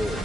good.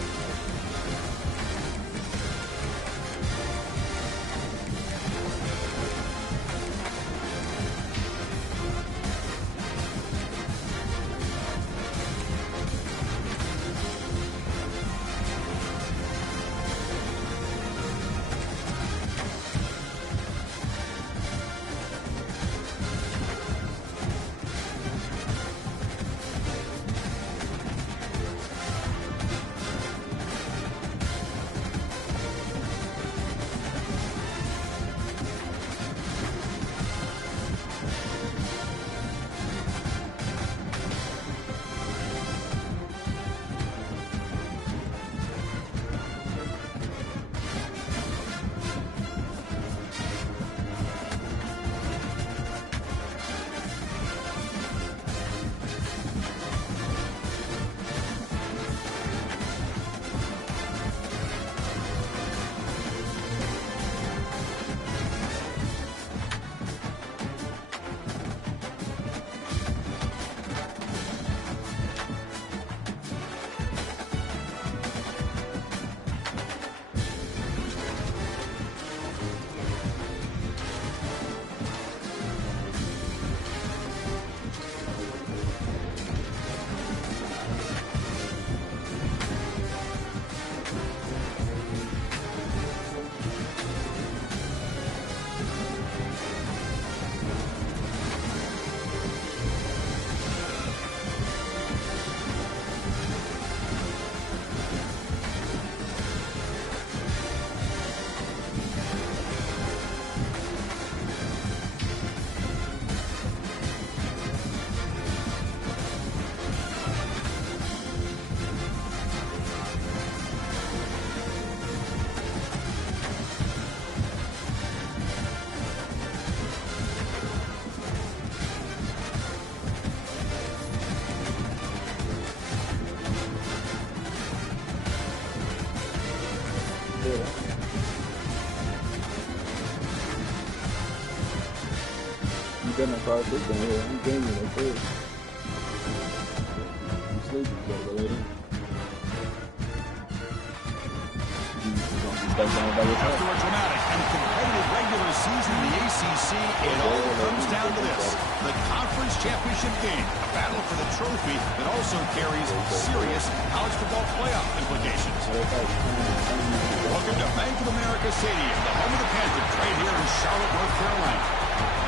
Got no car system here. I'm gaming at first. I'm sleeping, but later. After a dramatic and competitive regular season in the ACC, it all comes down to this: the conference championship game, a battle for the trophy that also carries serious college football playoff implications. Welcome to Bank of America Stadium, the home of the Panthers, right here in Charlotte, North Carolina.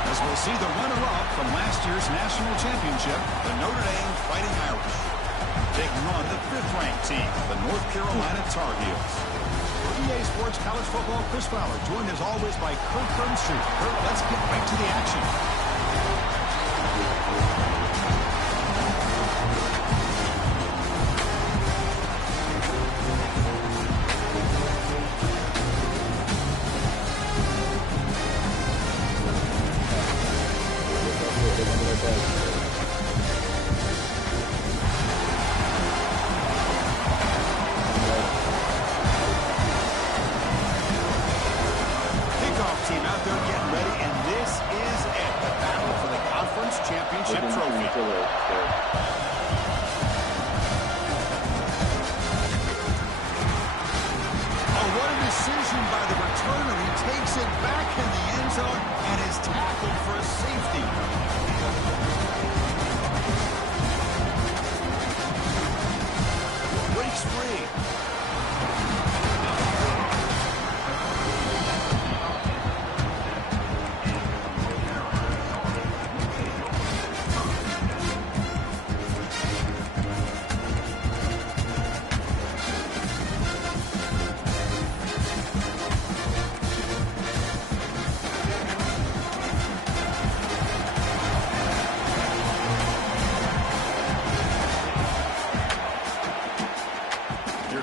As we'll see the runner-up from last year's national championship, the Notre Dame Fighting Irish, taking on the 5th-ranked team, the North Carolina Tar Heels. For EA Sports College Football, Chris Fowler, joined as always by Kurt Burnstreet. Kurt, let's get right to the action.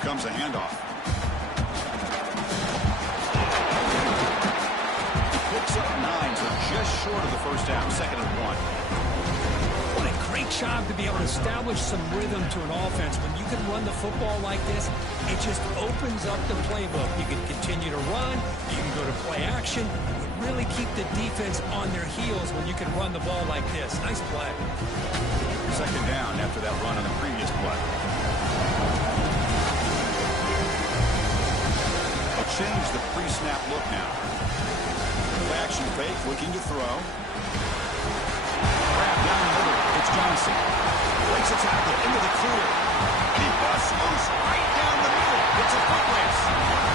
Comes a handoff. He picks up 9, so just short of the first down, 2nd and 1. What a great job to be able to establish some rhythm to an offense. When you can run the football like this, it just opens up the playbook. You can continue to run, you can go to play action, really keep the defense on their heels when you can run the ball like this. Nice play. 2nd down after that run on the previous play. They'll change the pre-snap look now. Play action fake, looking to throw. Grab down the middle. It's Johnson. Breaks a tackle into the clear. And he busts loose right down the middle. It's a foot race.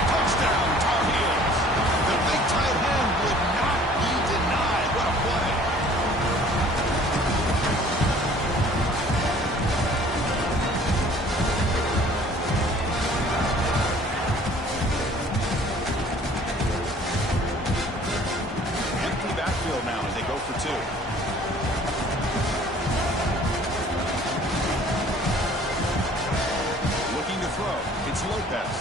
Touchdown, Tar Heels. The big tight end would not be denied. What a play. Empty backfield now as they go for two. It's Lopez.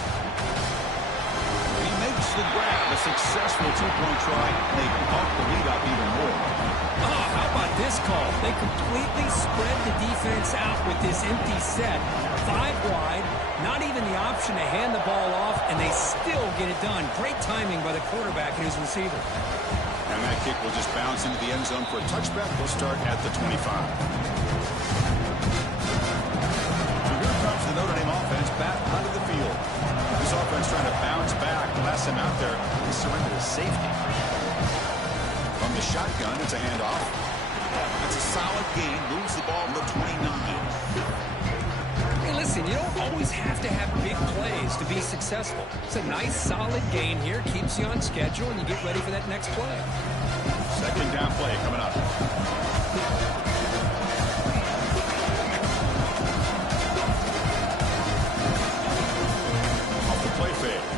He makes the grab, a successful two-point try, and they bump the lead up even more. Oh, how about this call? They completely spread the defense out with this empty set. 5 wide, not even the option to hand the ball off, and they still get it done. Great timing by the quarterback and his receiver. And that kick will just bounce into the end zone for a touchback. We'll start at the 25. The Notre Dame offense back onto the field. This offense trying to bounce back. Last time out there, they surrendered a safety. From the shotgun, it's a handoff. That's a solid gain. Moves the ball to the 29. Hey, listen, you don't always have to have big plays to be successful. It's a nice, solid gain here. Keeps you on schedule, and you get ready for that next play. Second down play coming up.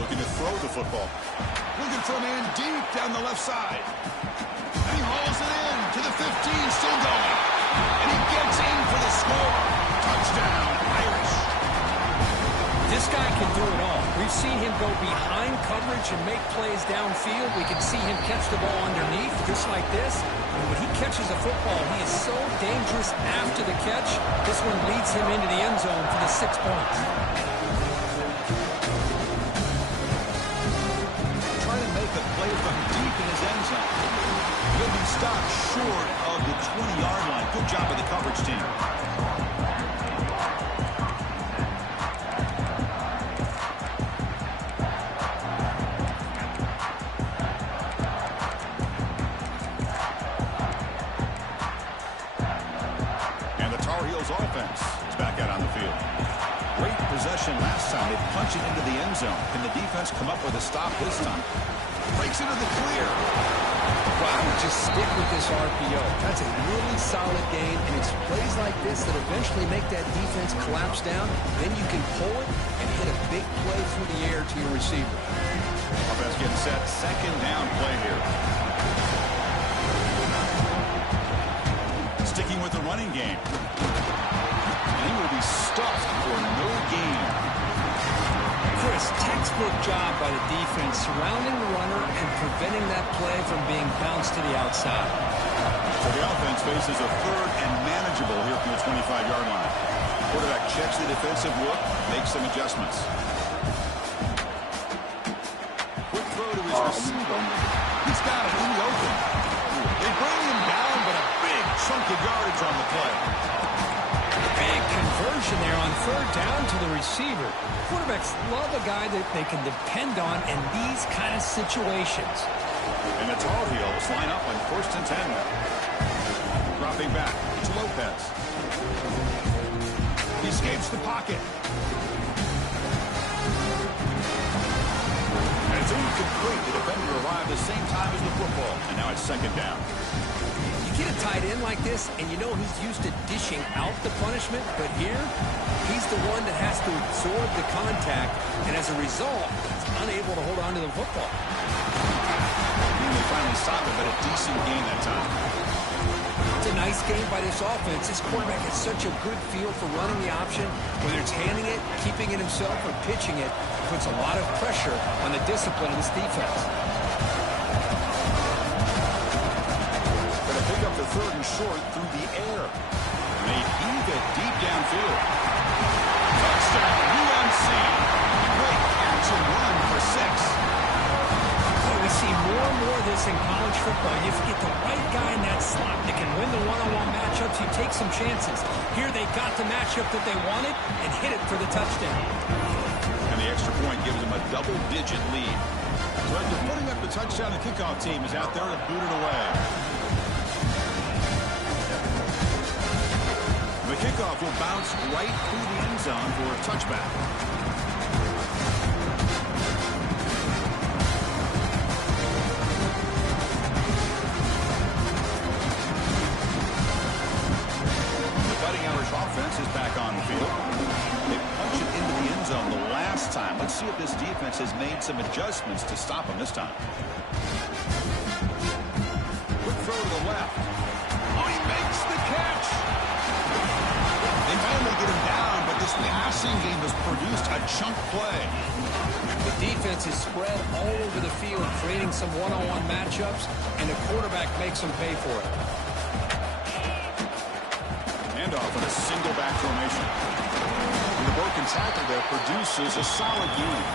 Looking to throw the football. Looking for a man deep down the left side. And he hauls it in to the 15, still going. And he gets in for the score. Touchdown, Irish. This guy can do it all. We've seen him go behind coverage and make plays downfield. We can see him catch the ball underneath, just like this. And when he catches a football, he is so dangerous after the catch. This one leads him into the end zone for the 6 points. The play from deep in his end zone. He'll be stopped short of the 20-yard line. Good job of the coverage team. And the Tar Heels offense is back out on the field. Great possession last time. They punch it into the end zone. Can the defense come up with a stop this time? Breaks into the clear. Wow, just stick with this RPO. That's a really solid gain, and it's plays like this that eventually make that defense collapse down. Then you can pull it and hit a big play through the air to your receiver. Offense getting set. Second down play here. Sticking with the running game. And he will be stuffed for no gain. Chris, textbook job by the defense surrounding the runner and preventing that play from being bounced to the outside. So the offense faces a third and manageable here from the 25-yard line. Quarterback checks the defensive look, makes some adjustments. Quick throw to his receiver. He's got it in the open. They bring him down, but a big chunk of yardage on the play. Big conversion there on third down to the receiver. Quarterbacks love a guy that they can depend on in these kind of situations. And the Tar Heels line up on 1st and 10 now. Dropping back, it's Lopez. He escapes the pocket. And it's incomplete. The defender arrived the same time as the football. And now it's second down. You get a tight end like this, and you know he's used to dishing out the punishment, but here, he's the one that has to absorb the contact, and as a result, he's unable to hold on to the football. And they finally stop it, but a decent gain that time. It's a nice game by this offense. This quarterback has such a good feel for running the option, whether it's handing it, keeping it himself, or pitching it. Puts a lot of pressure on the discipline of this defense. Pick up the third and short through the air. And they heave it deep downfield. Touchdown, UNC. Great catch and run for 6. Boy, we see more and more of this in college football. You get the right guy in that slot that can win the one-on-one matchups. You take some chances. Here they got the matchup that they wanted and hit it for the touchdown. And the extra point gives them a double-digit lead. So after putting up the touchdown, the kickoff team is out there to boot it away. The kickoff will bounce right through the end zone for a touchback. The Fighting Irish offense is back on the field. They punched it into the end zone the last time. Let's see if this defense has made some adjustments to stop them this time. Quick throw to the left. Oh, he makes the catch. They finally get him down, but this passing game has produced a chunk play. The defense is spread all over the field, creating some one-on-one matchups, and the quarterback makes them pay for it. Handoff in a single back formation. And the broken tackle there produces a solid gain.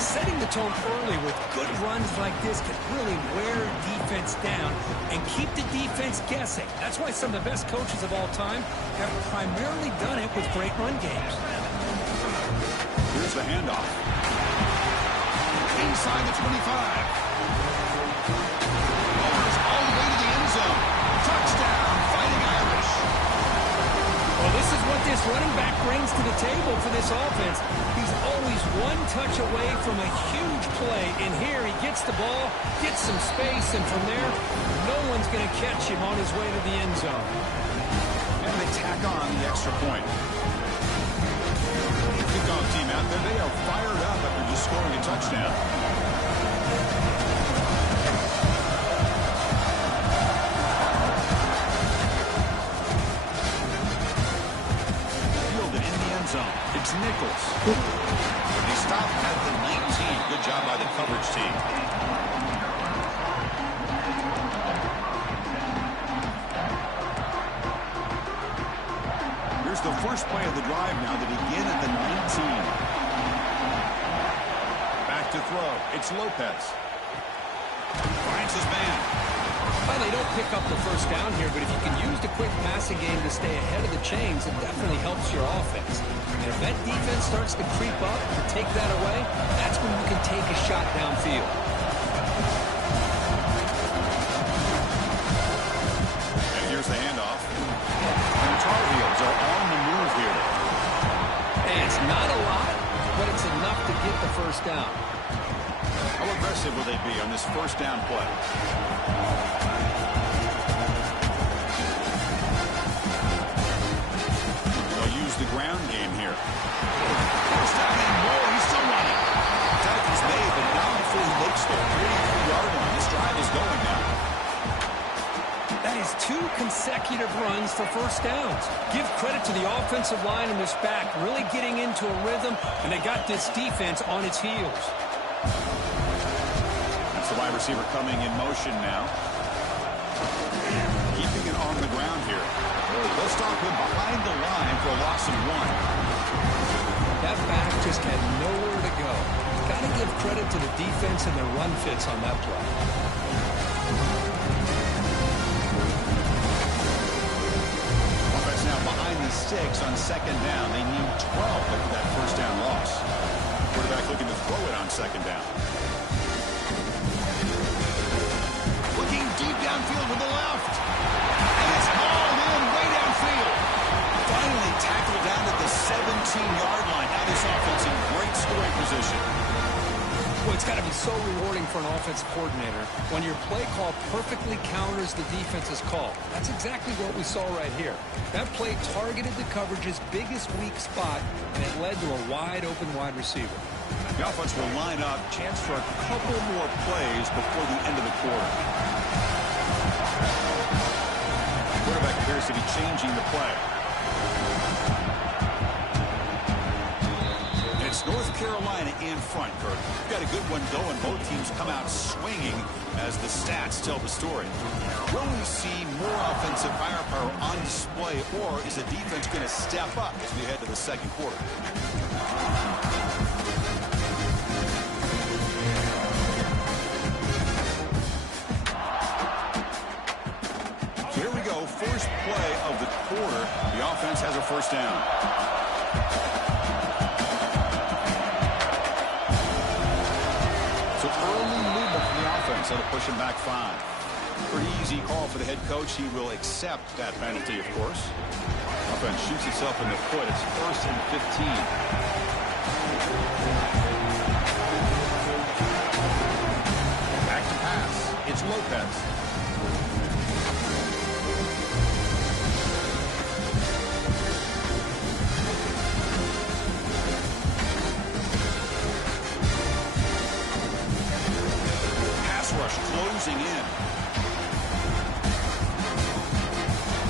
Setting the tone early with good runs like this can really wear defense down and keep the defense guessing. That's why some of the best coaches of all time have primarily done it with great run games. Here's the handoff. Inside the 25. Overs all the way to the end zone. Touchdown, Fighting Irish. Well, this is what this running back brings to the table for this offense. He's always one touch away from a huge play. And here he gets the ball, gets some space, and from there, no one's going to catch him on his way to the end zone. And they tack on the extra point. Kickoff team out there, they are fired up after just scoring a touchdown. Fielded in the end zone. It's Nichols. They stop at the 19. Good job by the coverage team. Here's the first play of the drive now to begin at the 19. Back to throw. It's Lopez. Finds his man. Well, they don't pick up the first down here, but if you can use the quick passing game to stay ahead of the chains, it definitely helps your offense. And if that defense starts to creep up and take that away, that's when you can take a shot downfield. And here's the handoff. And the Tar Heels are on the move here. And it's not a lot, but it's enough to get the first down. How aggressive will they be on this first down play? They'll use the ground game here. First down and more. He's still running. Tackle is made, but not before he makes the 43-yard line. This drive is going now. That is 2 consecutive runs for first downs. Give credit to the offensive line in this back, really getting into a rhythm, and they got this defense on its heels. That's the wide receiver coming in motion now. Keeping it on the ground here. They'll stop him behind the line for a loss of 1. That back just had nowhere to go. Got to give credit to the defense and their run fits on that play. Now behind the 6 on second down. They need 12 after that first down loss. Quarterback looking to throw it on second down. Looking deep downfield with the left. And it's hauled in way downfield. Finally tackled down at the 17-yard line. Now this offense in great scoring position. Well, it's got to be so rewarding for an offensive coordinator when your play call perfectly counters the defense's call. That's exactly what we saw right here. That play targeted the coverage's biggest weak spot, and it led to a wide-open wide receiver. The offense will line up. Chance for a couple more plays before the end of the quarter. Quarterback appears to be changing the play. North Carolina in front, Kirk. We've got a good one going. Both teams come out swinging as the stats tell the story. Will we see more offensive firepower on display, or is the defense going to step up as we head to the second quarter? Here we go. First play of the quarter. The offense has a first down. seconds. That'll push him back 5. Pretty easy call for the head coach. He will accept that penalty, of course. Offense shoots itself in the foot. It's 1st and 15. Back to pass. It's Lopez. Pass rush closing in.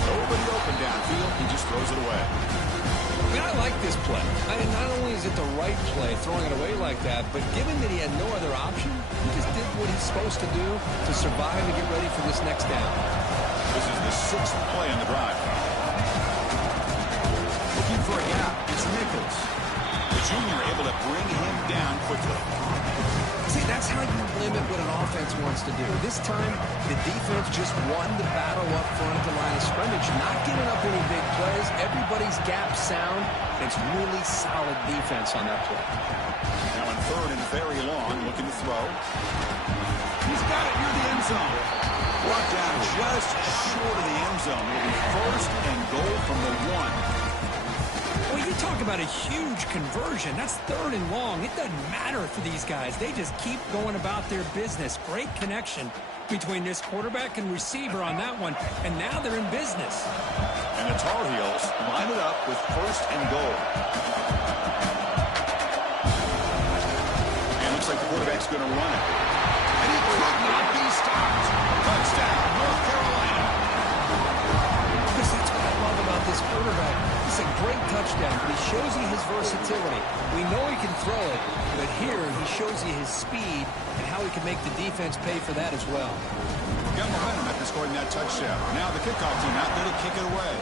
Nobody open downfield. He just throws it away. I mean, I like this play. Not only is it the right play, throwing it away like that, but given that he had no other option, he just did what he's supposed to do to survive and get ready for this next down. This is the 6th play on the drive. Looking for a gap. It's Nichols. The junior able to bring him down quickly. See, that's how you limit what an offense wants to do. This time, the defense just won the battle up front at the line of scrimmage, not giving up any big plays. Everybody's gap sound. It's really solid defense on that play. Now in 3rd and very long, looking to throw. He's got it near the end zone. Brought down just short of the end zone. It'll be 1st and goal from the 1. Well, you talk about a huge conversion. That's 3rd and long. It doesn't matter for these guys. They just keep going about their business. Great connection between this quarterback and receiver on that one, and now they're in business. And the Tar Heels line it up with 1st and goal. And looks like the quarterback's going to run it. And he could not be stopped. Touchdown, North Carolina. Chris, that's what I love about this quarterback. It's a great touchdown, but he shows you his versatility. We know he can throw it, but here he shows you his speed and how he can make the defense pay for that as well. Got momentum after scoring that touchdown. Now the kickoff team out there to kick it away.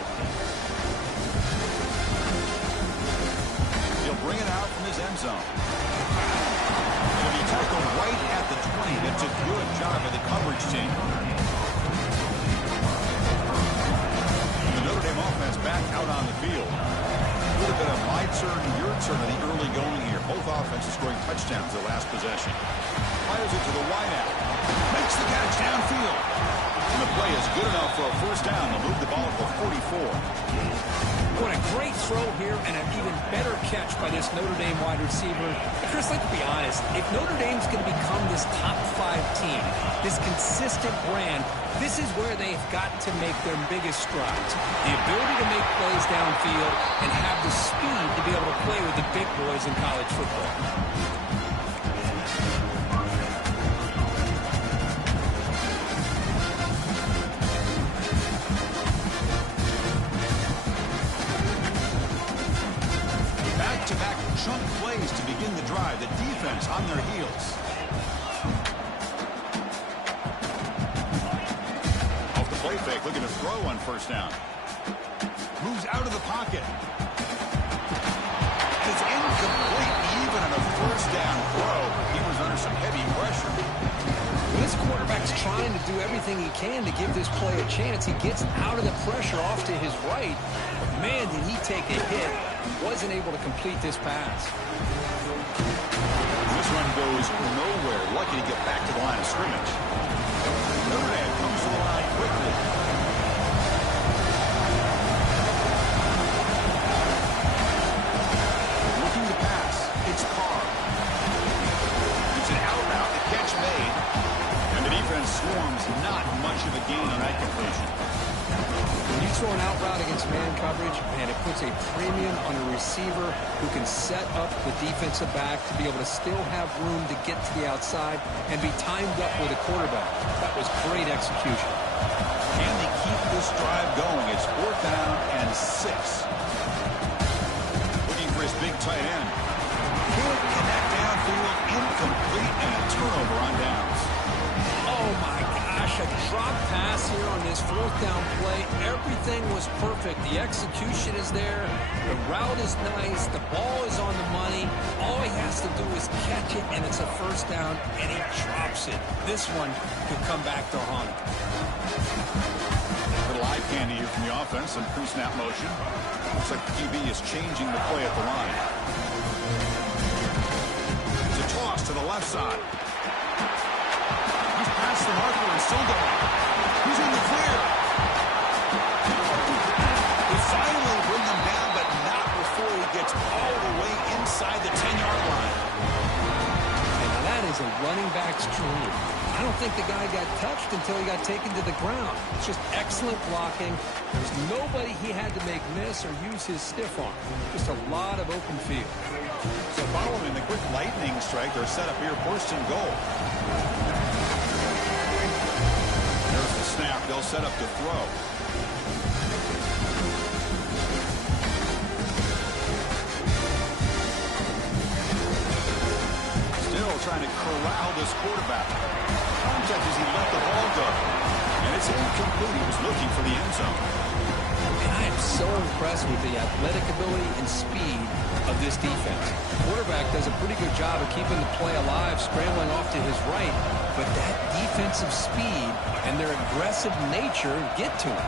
He'll bring it out from his end zone. It'll be tackled right at the 20. That's a good job by the coverage team. Notre Dame offense back out on the field. A little bit of my turn, your turn in the early going here. Both offenses scoring touchdowns their last possession. Fires it to the wideout. Makes the catch downfield. And the play is good enough for a 1st down. They'll move the ball to 44. What a great throw here and an even better catch by this Notre Dame wide receiver. But Chris, let's be honest. If Notre Dame's going to become this top 5 team, this consistent brand, this is where they've got to make their biggest strides. The ability to make plays downfield and have the speed to be able to play with the big boys in college football. Back-to-back chunk plays to begin the drive. The defense on their heels. Off the play fake, looking to throw on 1st down. Moves out of the pocket. It's incomplete even on a 1st down throw. He was under some heavy pressure. Well, this quarterback's trying to do everything he can to give this play a chance. He gets out of the pressure off to his right. But man, did he take a hit. Wasn't able to complete this pass. This run goes nowhere. Lucky to get back to the line of scrimmage. Notre Dame comes to the line quickly. Looking to pass. It's Carr. It's an out route. The catch made. And the defense swarms. Not much of a gain on that completion. When you throw an out route against man coverage, man, it puts a premium on a receiver who can set up the defensive back to be able to still have room to get to the outside and be timed up with a quarterback. That was great execution. Can they keep this drive going? It's 4th down and 6. Looking for his big tight end. Can't connect downfield, incomplete, and a turnover on downs. Oh, my gosh, a drop pass here on this 4th down play. Everything was perfect. The execution is there. The route is nice. The ball is on the money. All he has to do is catch it, and it's a 1st down, and he drops it. This one could come back to haunt him. Little eye candy here from the offense in pre-snap motion. Looks like the QB is changing the play at the line. It's a toss to the left side. He's past the marker and still going. He's in the clear. They finally bring him down, but not before he gets all the way inside the 10-yard line. And now that is a running back's dream. I don't think the guy got touched until he got taken to the ground. It's just excellent blocking. There's nobody he had to make miss or use his stiff arm. Just a lot of open field. So following the quick lightning strike, they're set up here, first and goal. There's the snap. They'll set up to throw. Still trying to corral this quarterback. Contact as he let the ball go. And it's incomplete. He was looking for the end zone. And I am so impressed with the athletic ability and speed of this defense. The quarterback does a pretty good job of keeping the play alive, scrambling off to his right, but that defensive speed and their aggressive nature get to him.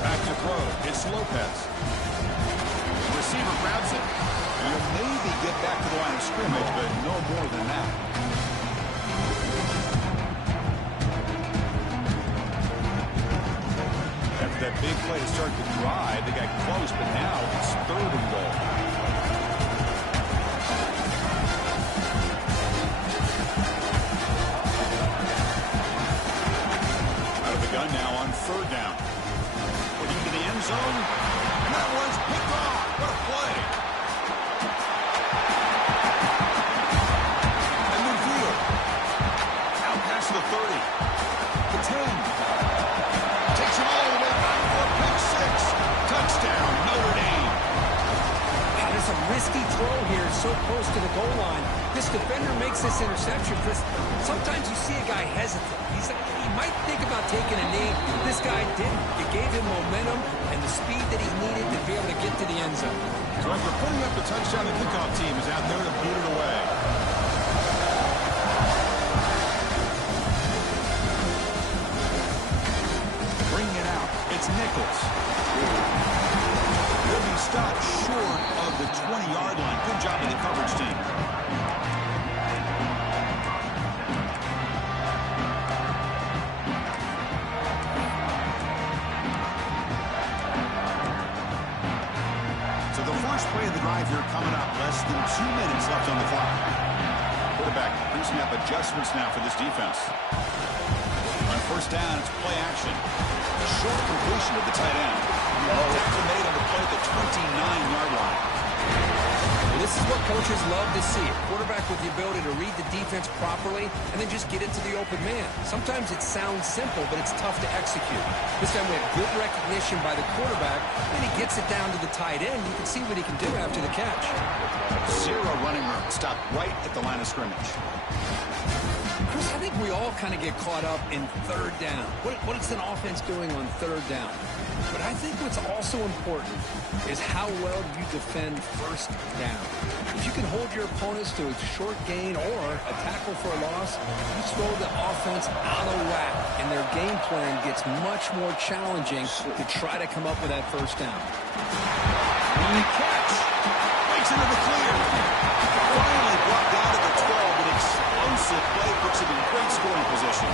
Back to throw. It's Lopez. The receiver grabs it. You'll maybe get back to the line of scrimmage, but no more than that. After that big play to start the drive, they got close, but now it's third and goal. Out of the gun now on third down. Looking to the end zone. And that one's picked off. What a play. And midfield. Out past the 30. The 10. Takes him all the way back for a pick six. Touchdown, Notre Dame. Now, there's a risky throw here so close to the goal line. This defender makes this interception, Chris. Sometimes you see a guy hesitate. He might think about taking a knee. This guy didn't. It gave him momentum and the speed that he needed to be able to get to the end zone. So after putting up the touchdown, the kickoff team is out there to boot it away. Bringing it out. It's Nichols. He'll be stopped short of the 20-yard line. Good job of the coverage team. So the first play of the drive here coming up. Less than 2 minutes left on the clock. Quarterback producing up adjustments now for this defense. On first down, it's play action. A short completion of the tight end. Tackle made on the play at the 29-yard line. Well, this is what coaches love to see. A quarterback with the ability to read the defense properly and then just get it to the open man. Sometimes it sounds simple, but it's tough to execute. This time we have good recognition by the quarterback, and he gets it down to the tight end. You can see what he can do after the catch. Zero running room. Stopped right at the line of scrimmage. Chris, I think we all kind of get caught up in third down. What is an offense doing on third down? But I think what's also important is how well you defend first down. If you can hold your opponents to a short gain or a tackle for a loss, you throw the offense out of whack, and their game plan gets much more challenging to try to come up with that first down. And catch. Waits into the clear. Finally brought down to the 12. An explosive play puts him in great scoring position.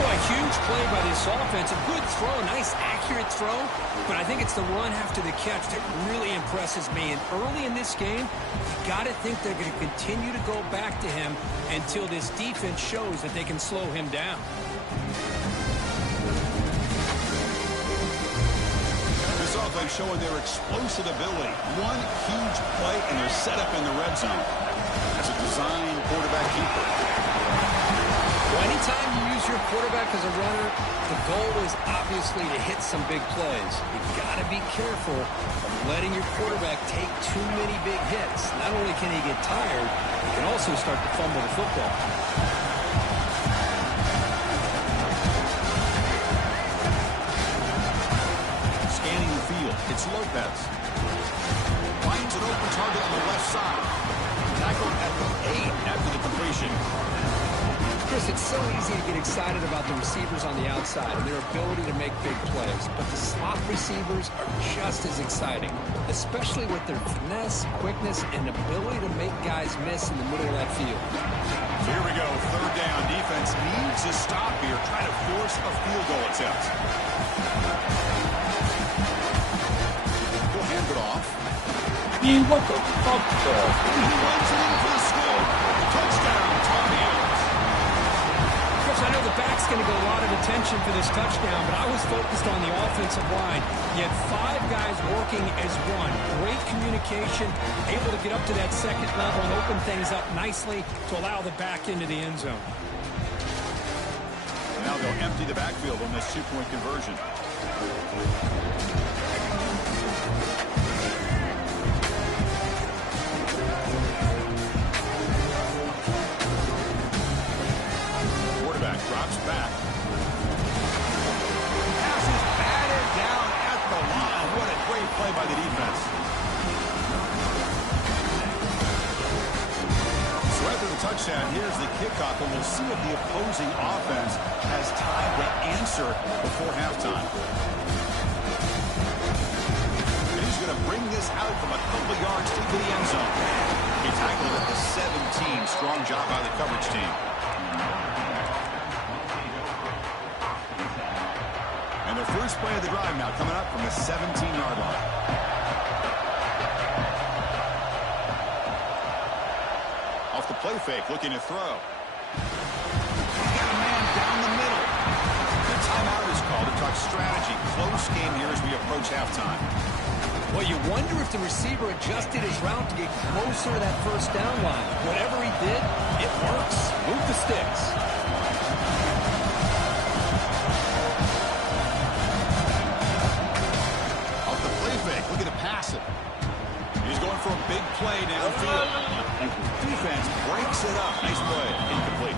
Boy, huge play by this offense. A good throw, nice accurate throw. But I think it's the run after the catch that really impresses me. And early in this game, you got to think they're going to continue to go back to him until this defense shows that they can slow him down. This offense showing their explosive ability. One huge play, and they're set up in the red zone. That's a design quarterback keeper. Well, anytime you use your quarterback as a runner, the goal is obviously to hit some big plays. You've got to be careful of letting your quarterback take too many big hits. Not only can he get tired, he can also start to fumble the football. Scanning the field, it's Lopez. Finds an open target on the left side. Tackled at the 8 after the completion. Chris, it's so easy to get excited about the receivers on the outside and their ability to make big plays. plays, but the slot receivers are just as exciting, especially with their finesse, quickness, and ability to make guys miss in the middle of that field. Here we go, third down. Defense needs to stop here, try to force a field goal attempt. He'll hand it off. I mean, what the fuck? He runs it in for the score. Touchdown, Tom Hills. Chris, I know the back's going to get a lot of attention for this touchdown, but I was focused on the offensive line. You had 5 guys working as one. Great communication, able to get up to that second level and open things up nicely to allow the back into the end zone. Now they'll empty the backfield on this 2-point conversion. Drops back. Pass is batted down at the line. What a great play by the defense. So after the touchdown, here's the kickoff, and we'll see if the opposing offense has time to answer before halftime. And he's going to bring this out from a couple yards into the end zone. He tackled it at the 17. Strong job by the coverage team. And the first play of the drive now coming up from the 17-yard line. Off the play fake, looking to throw. He's got a man down the middle. The timeout is called to talk strategy. Close game here as we approach halftime. Well, you wonder if the receiver adjusted his route to get closer to that first down line. Whatever he did, it works. Move the sticks. Looking to pass it. He's going for a big play downfield. Defense breaks it up. Nice play. Incomplete.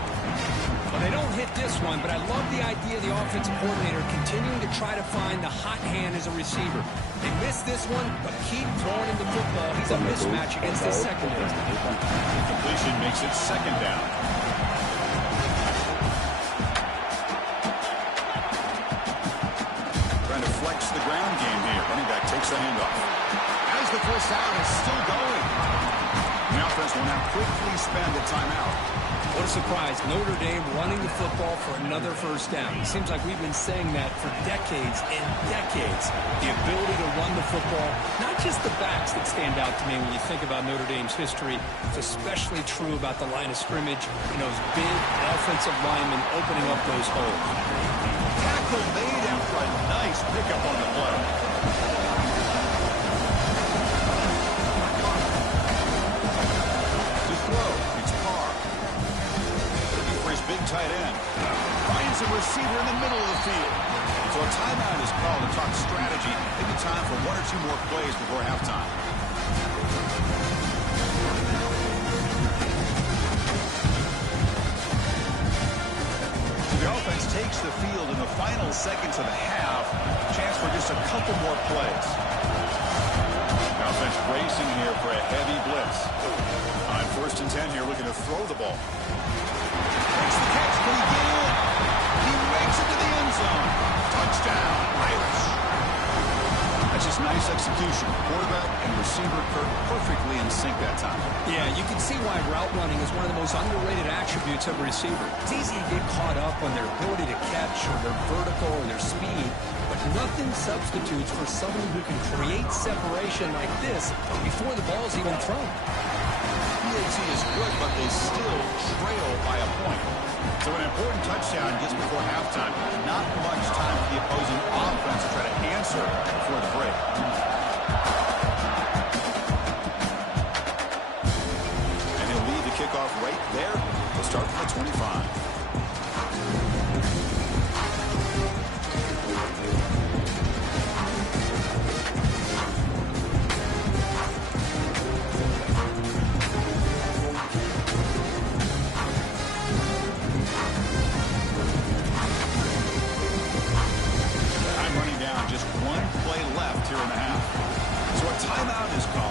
Well, they don't hit this one, but I love the idea of the offensive coordinator continuing to try to find the hot hand as a receiver. They missed this one, but keep throwing him the football. He's a mismatch against this secondary. Incompletion makes it second down. Trying to flex the ground game here. Running back takes the handoff. As the first down is still going. The offense will now quickly spend a timeout. What a surprise. Notre Dame running the football for another first down. It seems like we've been saying that for decades and decades. The ability to run the football, not just the backs that stand out to me when you think about Notre Dame's history. It's especially true about the line of scrimmage and those big offensive linemen opening up those holes. Tackle made after a nice pickup on the play. To throw, it's Carr. Looking for his big tight end. Finds a receiver in the middle of the field. So a timeout is called to talk strategy. Maybe time for 1 or 2 more plays before halftime. The offense takes the field in the final seconds of the half. Chance for just a couple more plays. The offense racing here for a heavy blitz. On 1st and 10 here, looking to throw the ball. Makes the catch. Can he get in? He makes it to the end zone. Touchdown, Irish. That's just nice execution. Quarterback and receiver perfectly in sync that time. Yeah, you can see why route running is one of the most underrated attributes of a receiver. It's easy to get caught up on their ability to catch or their vertical or their speed, but nothing substitutes for someone who can create separation like this before the ball's even thrown. PAT is good, but they still trail by a point. So an important touchdown just before halftime. Not much time for the opposing offense to try to answer before the break. And he'll lead the kickoff right there. We'll start from the 25.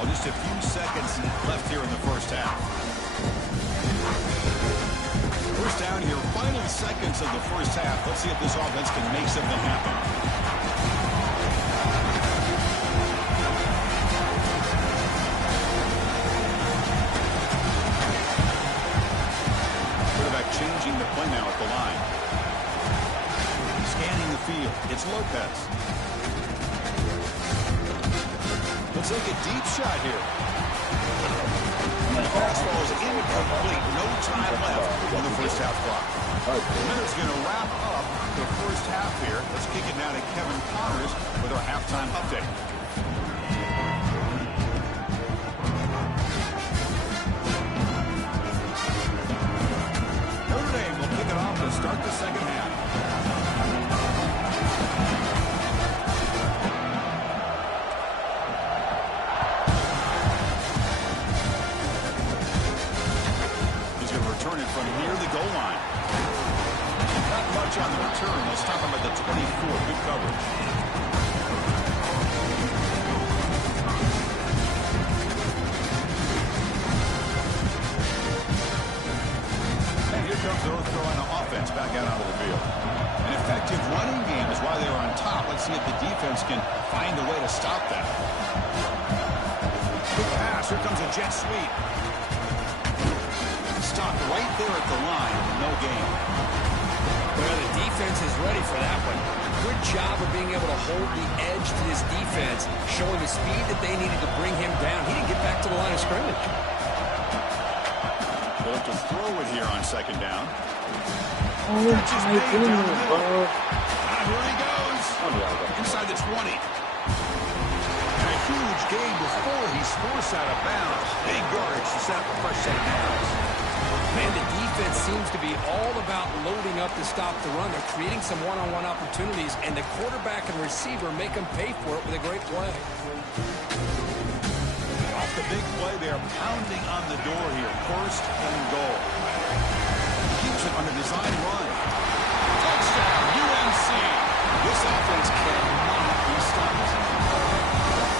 Just a few seconds left here in the first half. First down here, final seconds of the first half. Let's see if this offense can make something happen. Let's take a deep shot here. The fastball is incomplete. No time left on the first half clock. The Minute's going to wrap up the first half here. Let's kick it now to Kevin Connors with our halftime update. Notre Dame will kick it off to start the second half. Return it from near the goal line. Not much on the return. They'll stop him at the 24. Good coverage. And here comes North Carolina offense back out onto the field. An effective running game is why they were on top. Let's see if the defense can find a way to stop that. Good pass. Here comes a jet sweep. Stopped right there at the line. No gain. Well, the defense is ready for that one. Good job of being able to hold the edge to this defense, showing the speed that they needed to bring him down. He didn't get back to the line of scrimmage. They'll have to throw it here on second down. Oh my goodness, bro. Here he goes. Inside the 20. And a huge gain before he's forced out of bounds. Big yardage to set up a fresh set of downs. Man, the defense seems to be all about loading up to stop the run. They're creating some one-on-one opportunities, and the quarterback and receiver make them pay for it with a great play. Off the big play, they are pounding on the door here. First and goal. Keeps it on a design run. Touchdown, UNC. This offense cannot be stopped.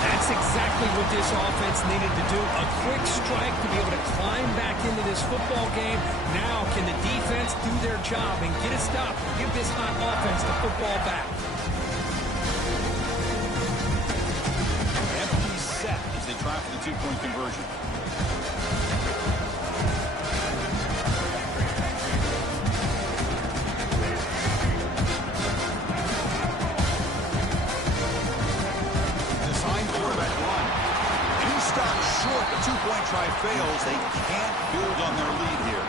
That's exactly what this offense needed to do. A quick strike to be able to climb back into this football game. Now can the defense do their job and get a stop? Give this hot offense the football back. Empty set as they try for the two-point conversion. Short, the two-point try fails. They can't build on their lead here.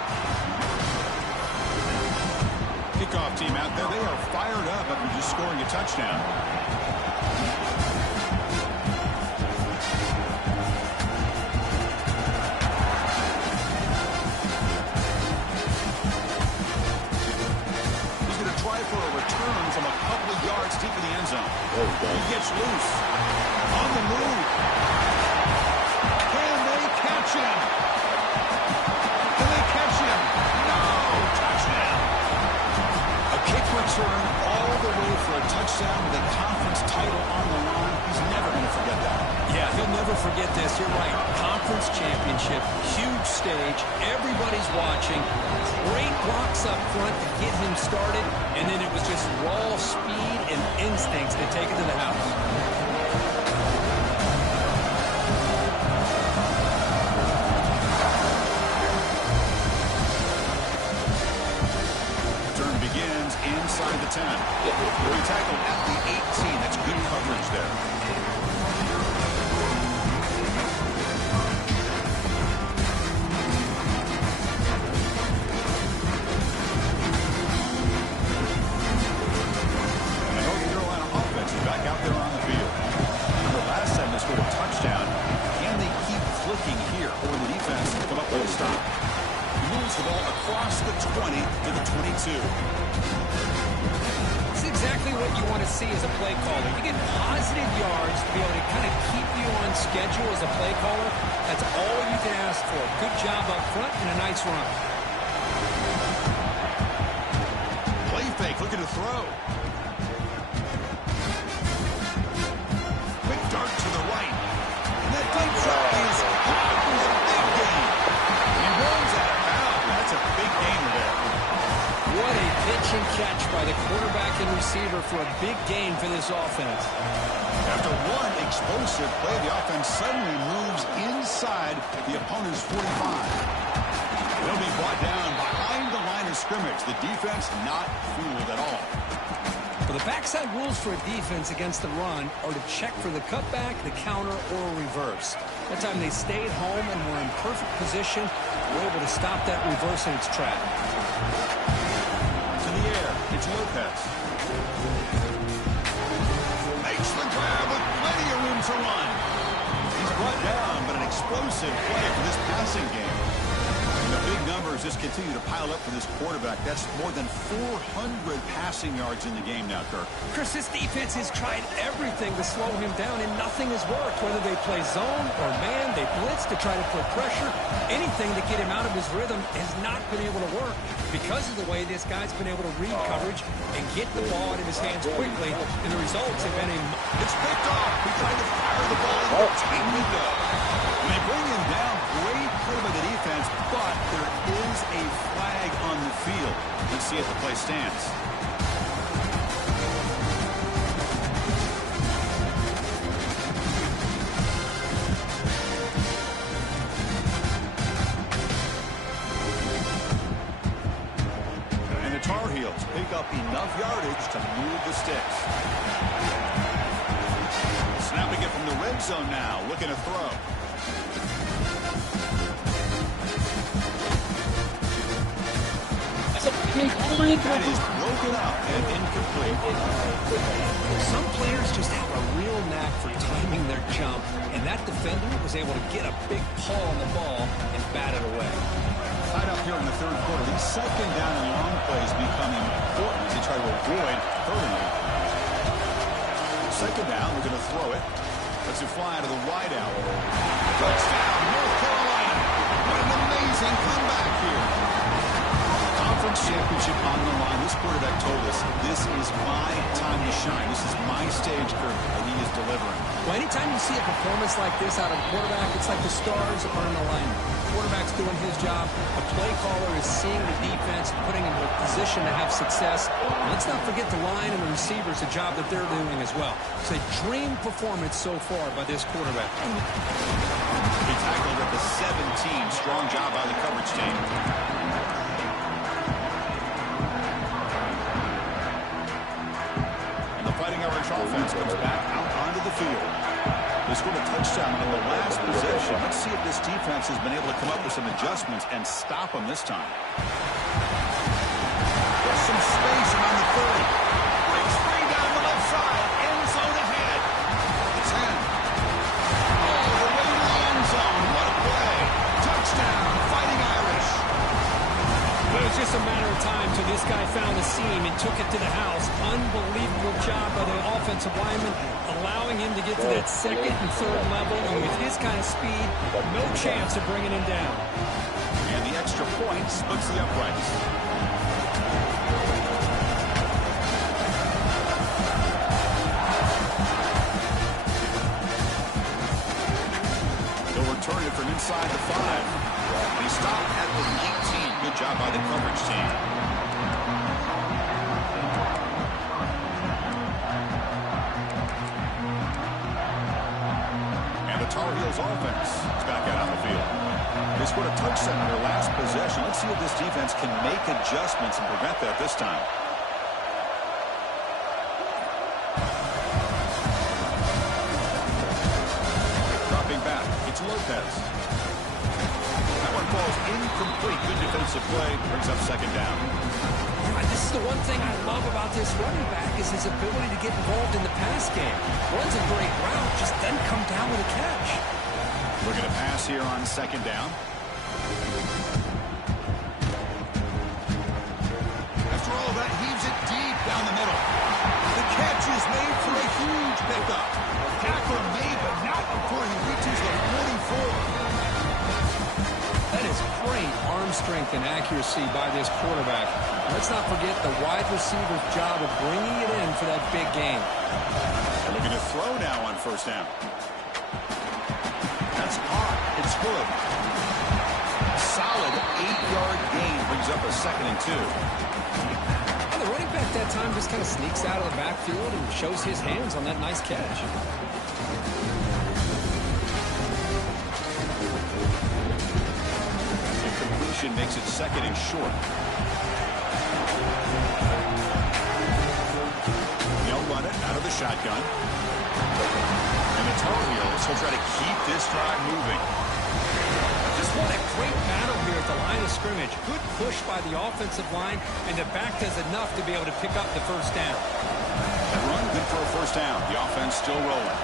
Kickoff team out there. They are fired up after just scoring a touchdown. He's going to try for a return from a couple of yards deep in the end zone. He gets loose. On the move. Catch him. Can they catch him? No. Touchdown. A kick return all the way for a touchdown with a conference title on the line. He's never going to forget that. Yeah, he'll never forget this. You're right. Conference championship, huge stage. Everybody's watching. Great blocks up front to get him started. And then it was just raw speed and instincts to take it to the house. Inside the 10. We tackled at the 18. That's good coverage there. And North Carolina offense is back out there on the field. The last time they scored a touchdown. Can they keep flicking here, or the defense come up with a stop? He moves the ball across the 20 to the 22. Exactly what you want to see as a play caller. You get positive yards to be able to kind of keep you on schedule as a play caller. That's all you can ask for. Good job up front and a nice run. Play fake, looking to throw. Quick dart to the right. And that deep shot is caught for a big gain. He runs out of bounds. That's a big gainer there. What a pitch and catch by the quarterback and receiver for a big gain for this offense. After one explosive play, the offense suddenly moves inside the opponent's 45. They'll be brought down behind the line of scrimmage. The defense not fooled at all. Well, the backside rules for a defense against the run are to check for the cutback, the counter, or a reverse. That time they stayed home and were in perfect position. Were able to stop that reverse in its track. To the air, it's Lopez. Makes the grab with plenty of room to run. He's brought down, but an explosive play for this passing game. And the big numbers just continue to pile up for this quarterback. That's more than 400 passing yards in the game now, Kirk. Chris, this defense has tried everything to slow him down, and nothing has worked. Whether they play zone or man, they blitz to try to put pressure. Anything to get him out of his rhythm has not been able to work because of the way this guy's been able to read coverage and get the ball out of his hands quickly, and the results have been It's picked off. He tried to fire the ball in the tight window. When they bring him down, great play by the defense, but there is a flag on the field. Let's see if the play stands. And the Tar Heels pick up enough yardage to move the sticks. Snapping it from the red zone now, looking to throw. That is broken up and incomplete. Some players just have a real knack for timing their jump, and that defender was able to get a big paw on the ball and bat it away. Tied up here in the third quarter. These second down and long plays become important as they try to avoid third and long. Second down, we're going to throw it. Let's it fly to the wideout. Touchdown, North Carolina. What an amazing comeback here. Conference championship on the line. This quarterback told us, this is my time to shine. This is my stage, Kirk, and he is delivering. Well, anytime you see a performance like this out of a quarterback, it's like the stars are in alignment. The quarterback's doing his job. The play caller is seeing the defense, putting him in a position to have success. And let's not forget the line and the receivers, a job that they're doing as well. It's a dream performance so far by this quarterback. He tackled at the 17. Strong job by the coverage team. Fighting Irish offense comes back out onto the field. They scored a touchdown on the last possession. Let's see if this defense has been able to come up with some adjustments and stop them this time. There's some space around the 30. Breaks free down the left side. End zone ahead. The 10. All the way to the end zone. What a play. Touchdown. Fighting Irish. It was just a matter of time till this guy found the seam and took it to the house. Unbelievable job by the offensive lineman, allowing him to get to that second and third level. And with his kind of speed, no chance of bringing him down. And the extra point splits the uprights. They'll return it from inside the 5. They stop at the 19. Good job by the coverage team. And the Tar Heels offense is back out on the field. They scored a touchdown on their last possession. Let's see if this defense can make adjustments and prevent that this time. Dropping back, it's Lopez. Falls incomplete. Good defensive play. Brings up second down. This is the one thing I love about this running back is his ability to get involved in the pass game. Runs a great route, just doesn't come down with a catch. Looking to pass here on second down. After all that, heaves it deep down the middle. The catch is made for a huge pickup. Tackle made, but not before he reaches the 44. That is great arm strength and accuracy by this quarterback. Let's not forget the wide receiver's job of bringing it in for that big game. They're looking to throw now on first down. That's hot. It's good. Solid 8-yard gain brings up a 2nd and 2. And the running back that time just kind of sneaks out of the backfield and shows his hands on that nice catch. Makes it 2nd and short. of the shotgun. And the Tar Heels will try to keep this drive moving. Just what a great battle here at the line of scrimmage. Good push by the offensive line, and the back does enough to be able to pick up the first down. That run, good for a first down. The offense still rolling.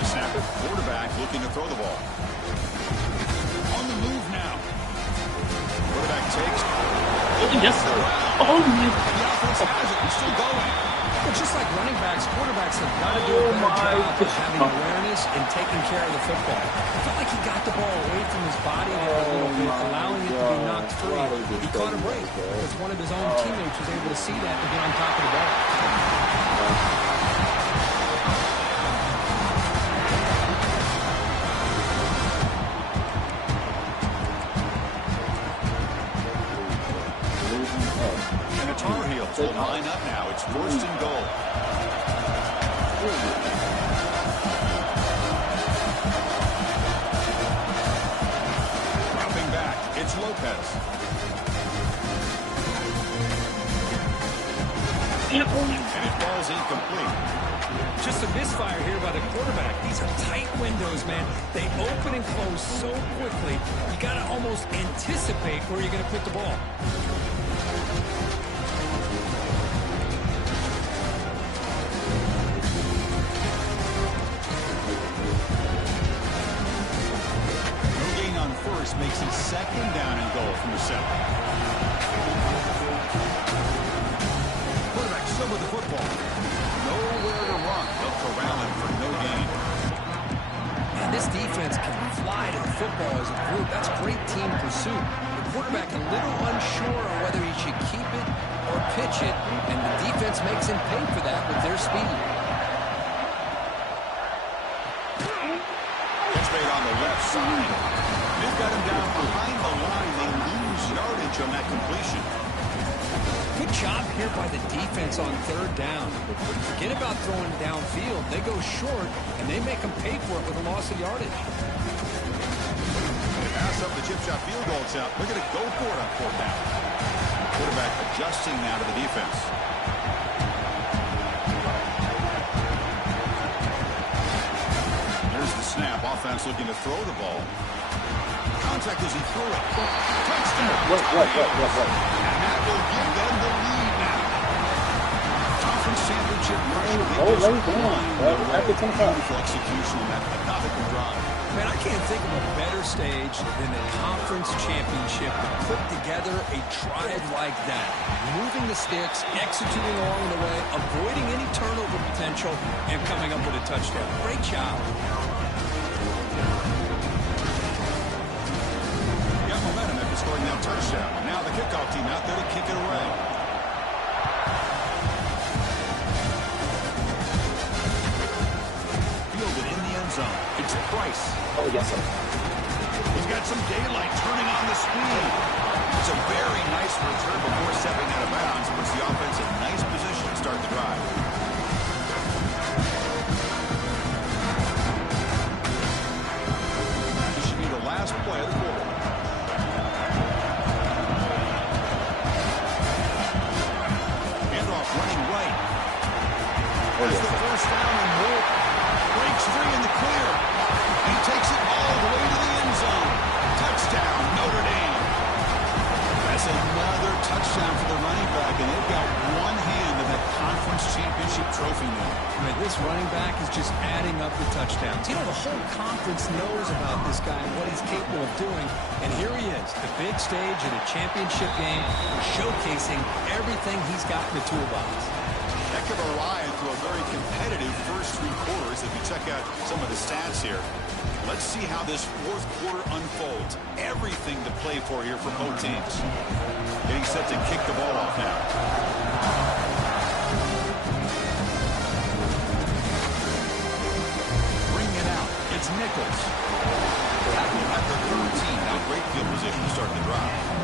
The snapper, quarterback looking to throw the ball. On the move now. Quarterback takes. Yes, sir. Oh, my. The offense has it. It's still going. Well, just like running backs, quarterbacks have got to do a better job of having awareness and taking care of the football. I felt like he got the ball away from his body there a little bit, allowing it to be knocked free. He caught a break because one of his own teammates was able to see that and get on top of the ball. And the Tar Heels will line up now. It's first and goal. Dropping back, it's Lopez. And it falls incomplete. Just a misfire here by the quarterback. These are tight windows, man. They open and close so quickly. You got to almost anticipate where you're going to put the ball. Makes it second down and goal from the 7. Quarterback still with the football. Nowhere to run. They'll corral him for no gain. And this defense can fly to the football as a group. That's great team pursuit. The quarterback a little unsure on whether he should keep it or pitch it, and the defense makes him pay for that with their speed. Catch made on the left side. They've got him down behind the line. They lose yardage on that completion. Good job here by the defense on third down. Forget about throwing downfield. They go short, and they make them pay for it with a loss of yardage. They pass up the chip shot field goal attempt. They're going to go for it on fourth down. Quarterback adjusting now to the defense. There's the snap. Offense looking to throw the ball. Contact as he threw it. Touchdown. And that will give them the lead now. Conference championship pressure. Beautiful execution on that methodical drive. Man, I can't think of a better stage than the conference championship to put together a drive like that. Moving the sticks, executing along the way, avoiding any turnover potential, and coming up with a touchdown. Great job. Momentum after scoring that touchdown. Now the kickoff team out there to kick it away. Fielded in the end zone. It's Price. Oh, yes, sir. He's got some daylight turning on the speed. It's a very nice return before stepping out of bounds. Puts the offense in nice position to start the drive. This should be the last play of the quarter. Running right. There's the first down and more. Breaks free in the clear. He takes it all the way to the end zone. Touchdown, Notre Dame. That's another touchdown for the running back, and they've got one hand in that conference championship trophy now. I mean, this running back is just adding up the touchdowns. You know, the whole conference knows about this guy and what he's capable of doing, and here he is, the big stage in a championship game, showcasing everything he's got in the toolbox. Heck of a ride through a very competitive first 3 quarters. If you check out some of the stats here, let's see how this fourth quarter unfolds. Everything to play for here for both teams. Getting set to kick the ball off now. Bringing it out. It's Nichols. Tackle at the 13. Now great field position to start the drive.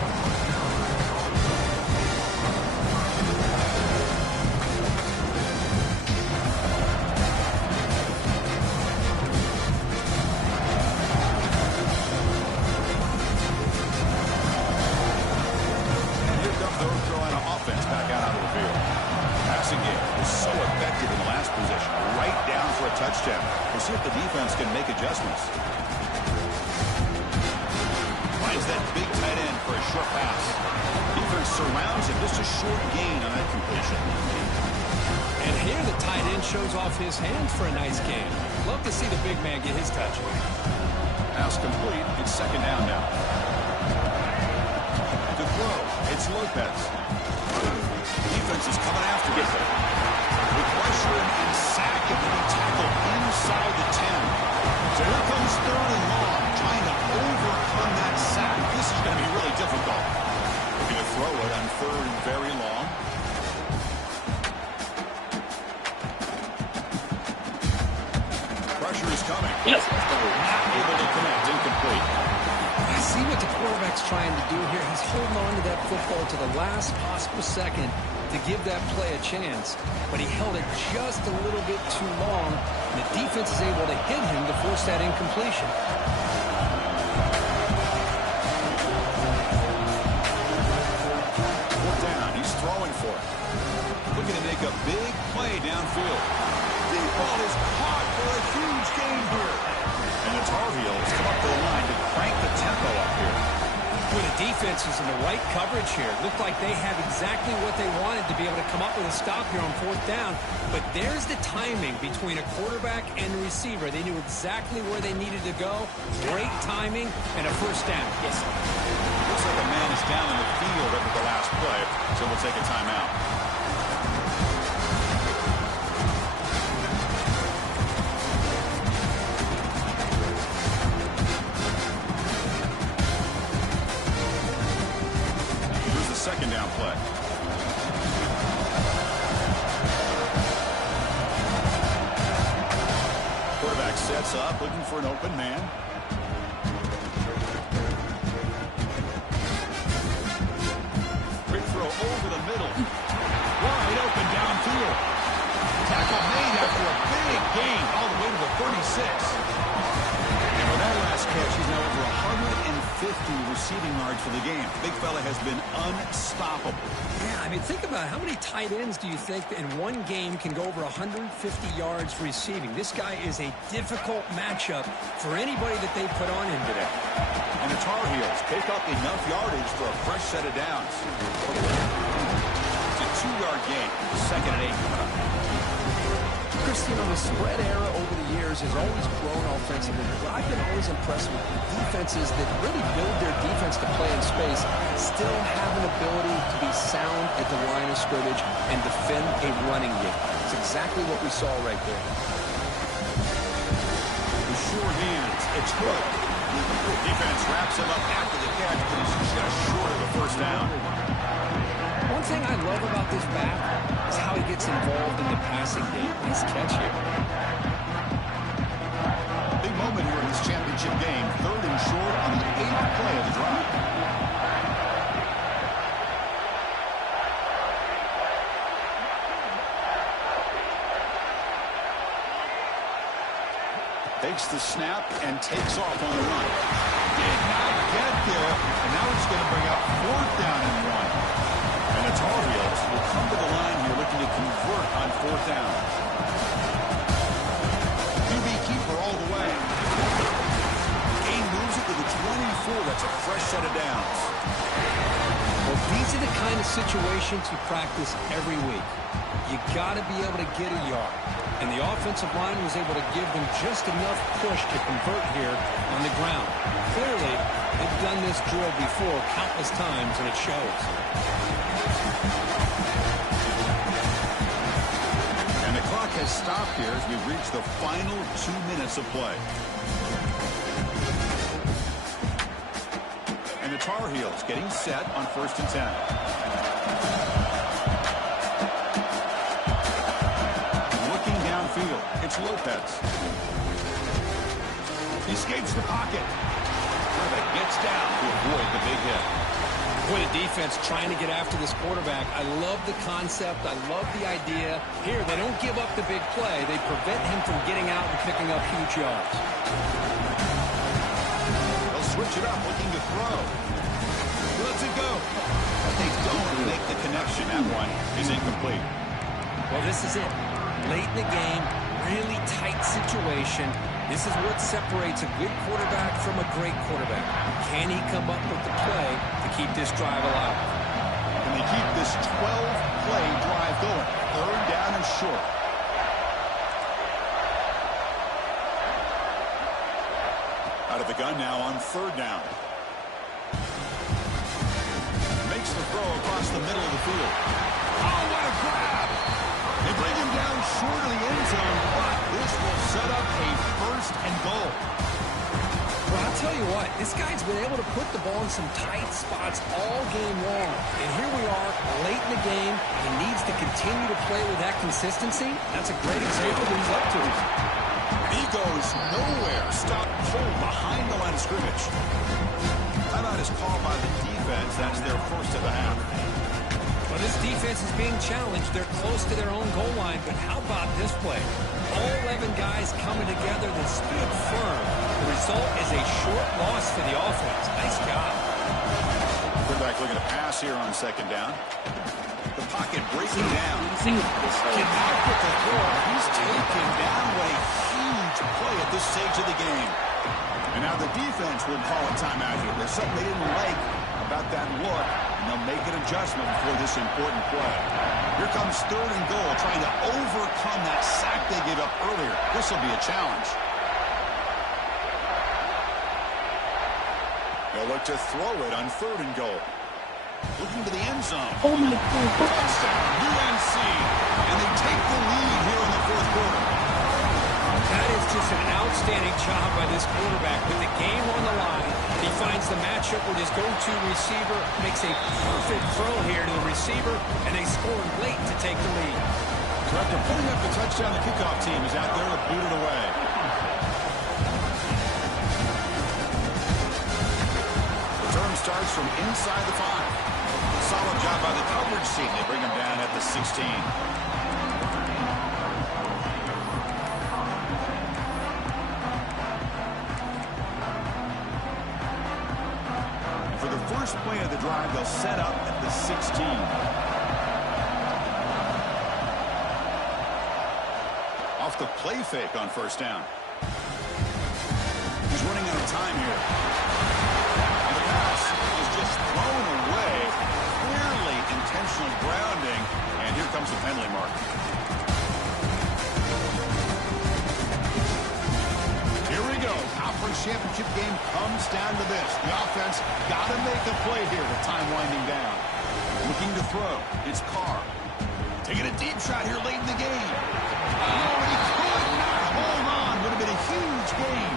North Carolina offense back out onto the field. Passing game. pass position, right down for a touchdown. We'll see if the defense can make adjustments. Finds that big tight end for a short pass. Defense surrounds him. Just a short gain on that completion. And here the tight end shows off his hands for a nice gain. Love to see the big man get his touch. Pass complete. It's second down now. To throw, it's Lopez. Defense is coming after him. With pressure and sack, and then he tackled inside the 10. So here comes third and long, trying to overcome that sack. This is going to be really difficult. Looking to throw it on third and very long. Pressure is coming. Yes. Not able to connect. Incomplete. I see what the quarterback's trying to do here. He's holding on to that football to the last possible second to give that play a chance. But he held it just a little bit too long, and the defense is able to hit him to force that incompletion. Fourth down. He's throwing for it. Looking to make a big play downfield. Deep ball is caught for a huge gain here. And the Tar Heels come up to the line to crank the tempo up here. With the defense is in the right coverage here. Looked like they have exactly what they wanted to be able to come up with a stop here on fourth down. But there's the timing between a quarterback and a receiver. They knew exactly where they needed to go. Great timing and a first down. Yes. Looks like a man is down in the field after the last play, so we'll take a timeout. Second down play. Quarterback sets up, looking for an open man. Quick throw over the middle. Wide open downfield. Tackle made after a big gain all the way to the 36. And with that last catch, he's now over 150 receiving yards for the game. Big fella has been unstoppable. Yeah, I mean, think about it. How many tight ends do you think in one game can go over 150 yards receiving? This guy is a difficult matchup for anybody that they put on him today. And the Tar Heels pick up enough yardage for a fresh set of downs. It's a 2-yard gain. Second and 8 coming up. Christian, the spread era over the years has always grown offensively. But I've been always impressed with defenses that really build their defense to play in space, still have an ability to be sound at the line of scrimmage and defend a running game. It's exactly what we saw right there. With sure hands, it's good. Defense wraps him up after the catch, but he's just short of the first down. One thing I love about this back is how he gets involved in the passing game. Nice catch here. Big moment here in this championship game. Third and short on the 8th play of the drive. Takes the snap and takes off on the run. Did not get there, and now it's going to bring up fourth down and 1. And the Tar Heels will come to the line here looking to convert on fourth down. QB keeper all the way. Gain moves it to the 24. That's a fresh set of downs. Well, these are the kind of situations you practice every week. You got to be able to get a yard. And the offensive line was able to give them just enough push to convert here on the ground. Clearly, they've done this drill before countless times, and it shows. And the clock has stopped here as we've reached the final 2 minutes of play. And the Tar Heels getting set on 1st and 10. It's Lopez. He escapes the pocket. Quarterback gets down to avoid the big hit. Boy, the defense trying to get after this quarterback. I love the concept. I love the idea. Here, they don't give up the big play. They prevent him from getting out and picking up huge yards. They'll switch it up, looking to throw. He lets it go. But they don't make the connection. That one is incomplete. Well, this is it. Late in the game, really tight situation. This is what separates a good quarterback from a great quarterback. Can he come up with the play to keep this drive alive? And they keep this 12-play drive going. Third down and short. Out of the gun now on third down. Makes the throw across the middle of the field. Oh, what a grab! They bring him down short of the end zone, but this will set up a first and goal. Well, I'll tell you what, this guy's been able to put the ball in some tight spots all game long. And here we are, late in the game. He needs to continue to play with that consistency. That's a great example of what he's up to. He goes nowhere. Stop cold behind the line of scrimmage. Timeout is called by the defense. That's their first of the half. Well, this defense is being challenged. They're close to their own goal line, but how about this play? All 11 guys coming together that stood firm. The result is a short loss for the offense. Nice job. Quarterback looking to pass here on second down. The pocket breaking down. Cannot put the throw. He's taken down. What a huge play at this stage of the game. And now the defense will call a timeout here. There's something they didn't like about that look, and they'll make an adjustment for this important play. Here comes third and goal, trying to overcome that sack they gave up earlier. This will be a challenge. They'll look to throw it on third and goal. Looking to the end zone. Oh my God. Touchdown, UNC. And they take the lead here in the fourth quarter. That is just an outstanding job by this quarterback. With the game on the line, he finds the matchup with his go-to receiver, makes a perfect throw here to the receiver, and they score late to take the lead. So after putting up the touchdown, the kickoff team is out there to boot it away. Return starts from inside the 5. Solid job by the coverage team. They bring him down at the 16. First play of the drive, they'll set up at the 16. Off the play fake on first down. He's running out of time here. And the pass is just thrown away. Clearly intentional grounding. And here comes the penalty mark. Here we go. Conference championship game comes down to this. The offense got to make a play here with time winding down. Looking to throw. It's Carr. Taking a deep shot here late in the game. Oh, he could not hold on. Would have been a huge gain.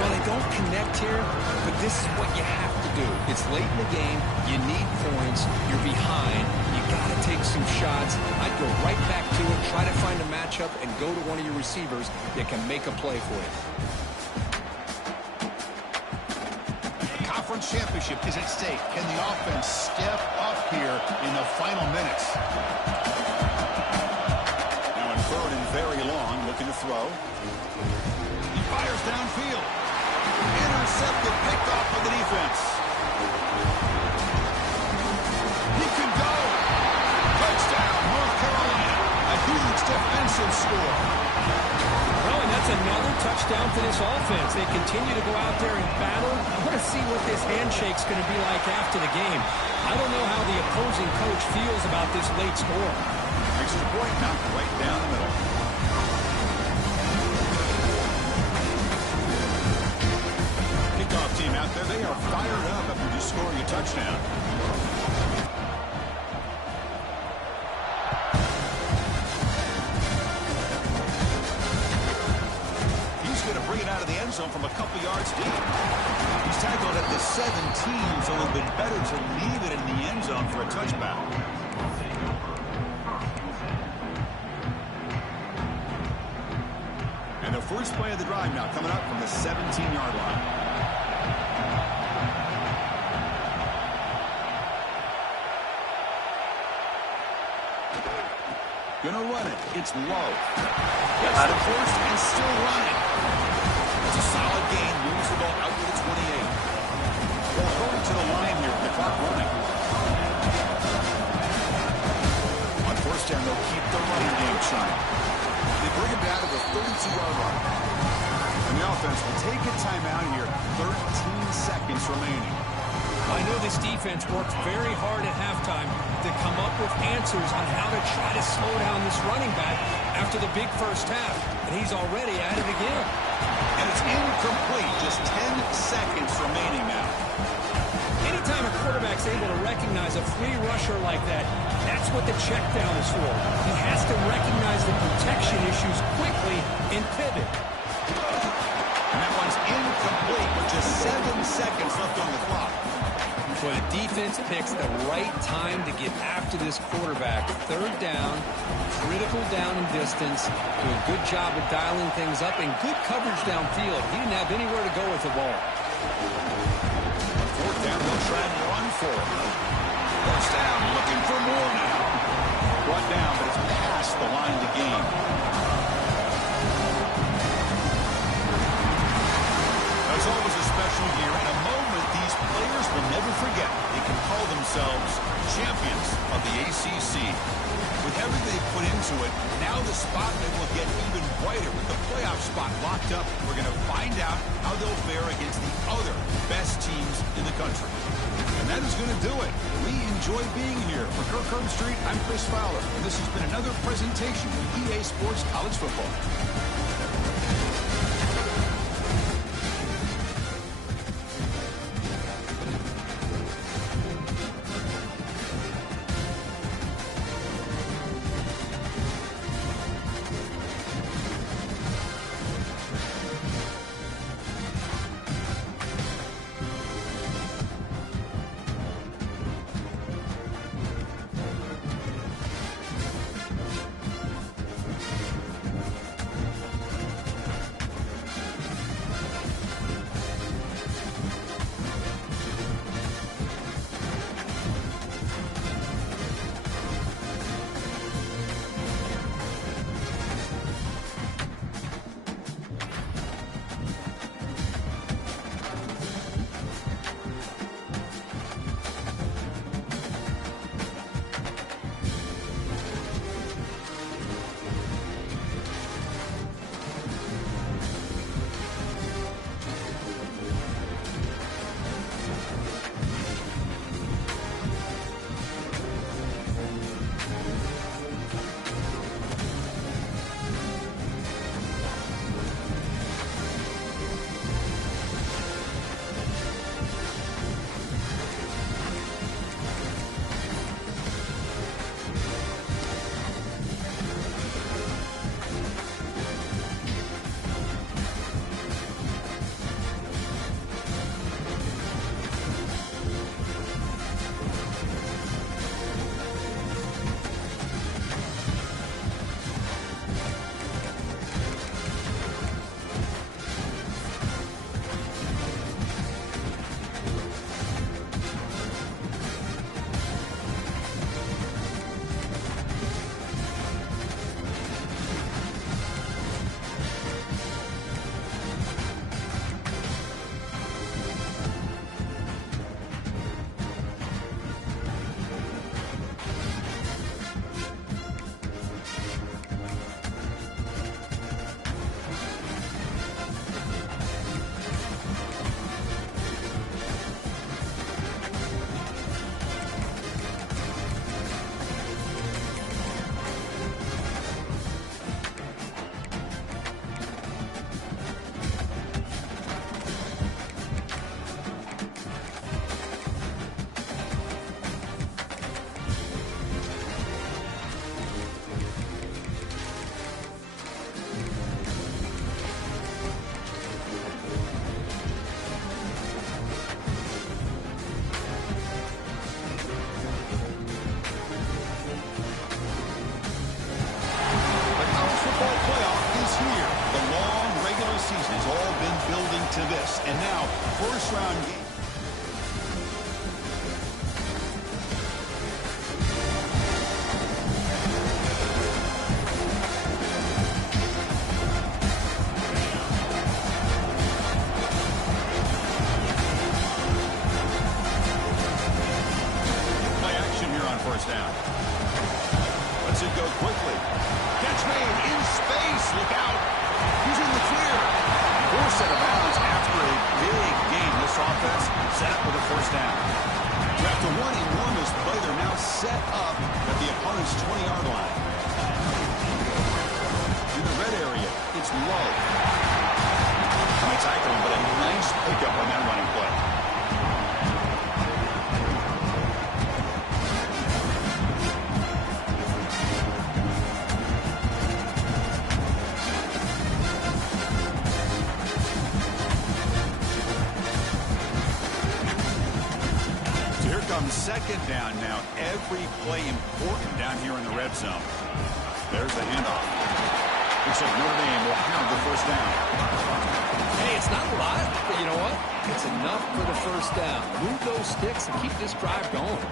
Well, they don't connect here, but this is what you have to do. It's late in the game. You need points. You're behind. You got to take some shots. I'd go right back to it, try to find a matchup, and go to one of your receivers that can make a play for you. Conference championship is at stake. Can the offense step up here in the final minutes? Now in third and very long, looking to throw. He fires downfield. Intercepted, picked off by the defense. He can go. Touchdown, North Carolina. A huge defensive score. Well, and that's another touchdown for this offense. They continue to go out there and battle. I want to see what this handshake's going to be like after the game. I don't know how the opposing coach feels about this late score. Extra point knocked right down the middle. Kickoff team out there, they are fired up after just scoring a touchdown. Bring it out of the end zone from a couple yards deep. He's tackled at the 17, so it would have been better to leave it in the end zone for a touchback. And the first play of the drive now coming up from the 17-yard line. Gonna run it. It's low. That's the first and still running. It's a solid gain. Moves the ball out to the 28. They'll hurry to the line here with the clock running. On First down, they'll keep the running game churning. They bring it down to the 32-yard line. And the offense will take a timeout here. 13 seconds remaining. I know this defense worked very hard at halftime to come up with answers on how to try to slow down this running back after the big first half. And he's already at it again. And it's incomplete. Just 10 seconds remaining now. Anytime a quarterback's able to recognize a free rusher like that, that's what the check down is for. He has to recognize the protection issues quickly and pivot. And that one's incomplete with just 7 seconds left on the clock. So the defense picks the right time to get after this quarterback. Third down, critical down and distance. Do a good job of dialing things up and good coverage downfield. He didn't have anywhere to go with the ball. Fourth down, they'll try and run for it. First down, looking for more now. Brought down, but it's past the line to gain. There's always a special year and a moment these players will never forget. They can call themselves champions of the ACC. With everything they put into it, now the spotlight will get even brighter with the playoff spot locked up. We're going to find out how they'll fare against the other best teams in the country. And that is going to do it. We enjoy being here. For Kirk Herbstreit, I'm Chris Fowler, and this has been another presentation of EA Sports College Football. to this. And now, first round game. with a first down. After one enormous play, they're now set up at the opponent's 20-yard line. In the red area, it's low. High tackling, but a nice pickup on that running play. Second down now. Every play important down here in the red zone. There's the handoff. Looks like Notre Dame will have the first down. Hey, it's not a lot, but you know what? It's enough for the first down. Move those sticks and keep this drive going.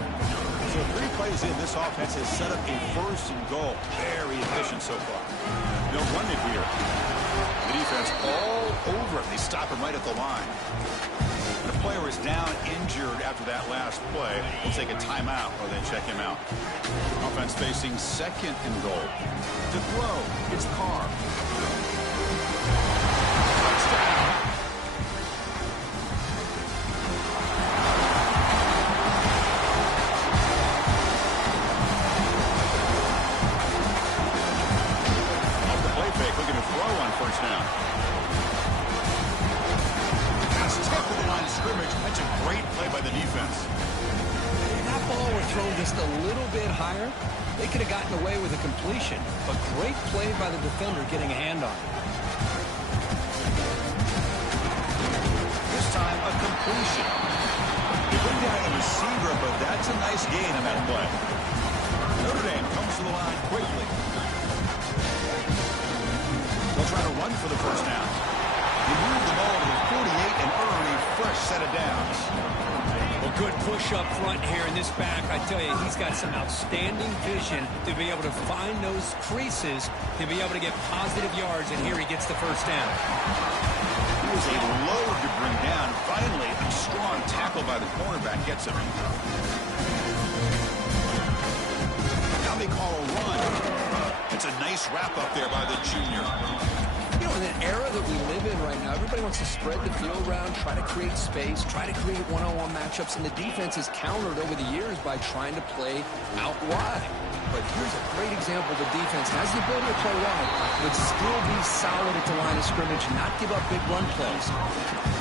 So 3 plays in, this offense has set up a first and goal. Very efficient so far. They'll run it here. The defense all over it. They stop him right at the line. The player is down injured after that last play. We'll take a timeout or then check him out. Offense facing second and goal. To throw, it's Carr. Touchdown. Off the play fake, looking to throw on first down. Scrimmage. That's a great play by the defense. If that ball were thrown just a little bit higher, they could have gotten away with a completion. But great play by the defender getting a hand on it. This time, a completion. They bring down the receiver, but that's a nice gain on that play. Notre Dame comes to the line quickly. They'll try to run for the first down. They move the ball to the 48 and earn a fresh set of downs. Well, good push up front here in this back. I tell you, he's got some outstanding vision to be able to find those creases, to be able to get positive yards, and here he gets the first down. It was a load to bring down. Finally, a strong tackle by the cornerback gets him. Now they call a run. It's a nice wrap up there by the junior. You know, in an era that we live in right now, everybody wants to spread the field around, try to create space, try to create one-on-one matchups, and the defense has countered over the years by trying to play out wide. But here's a great example. The defense has the ability to play wide, but still be solid at the line of scrimmage, not give up big run plays.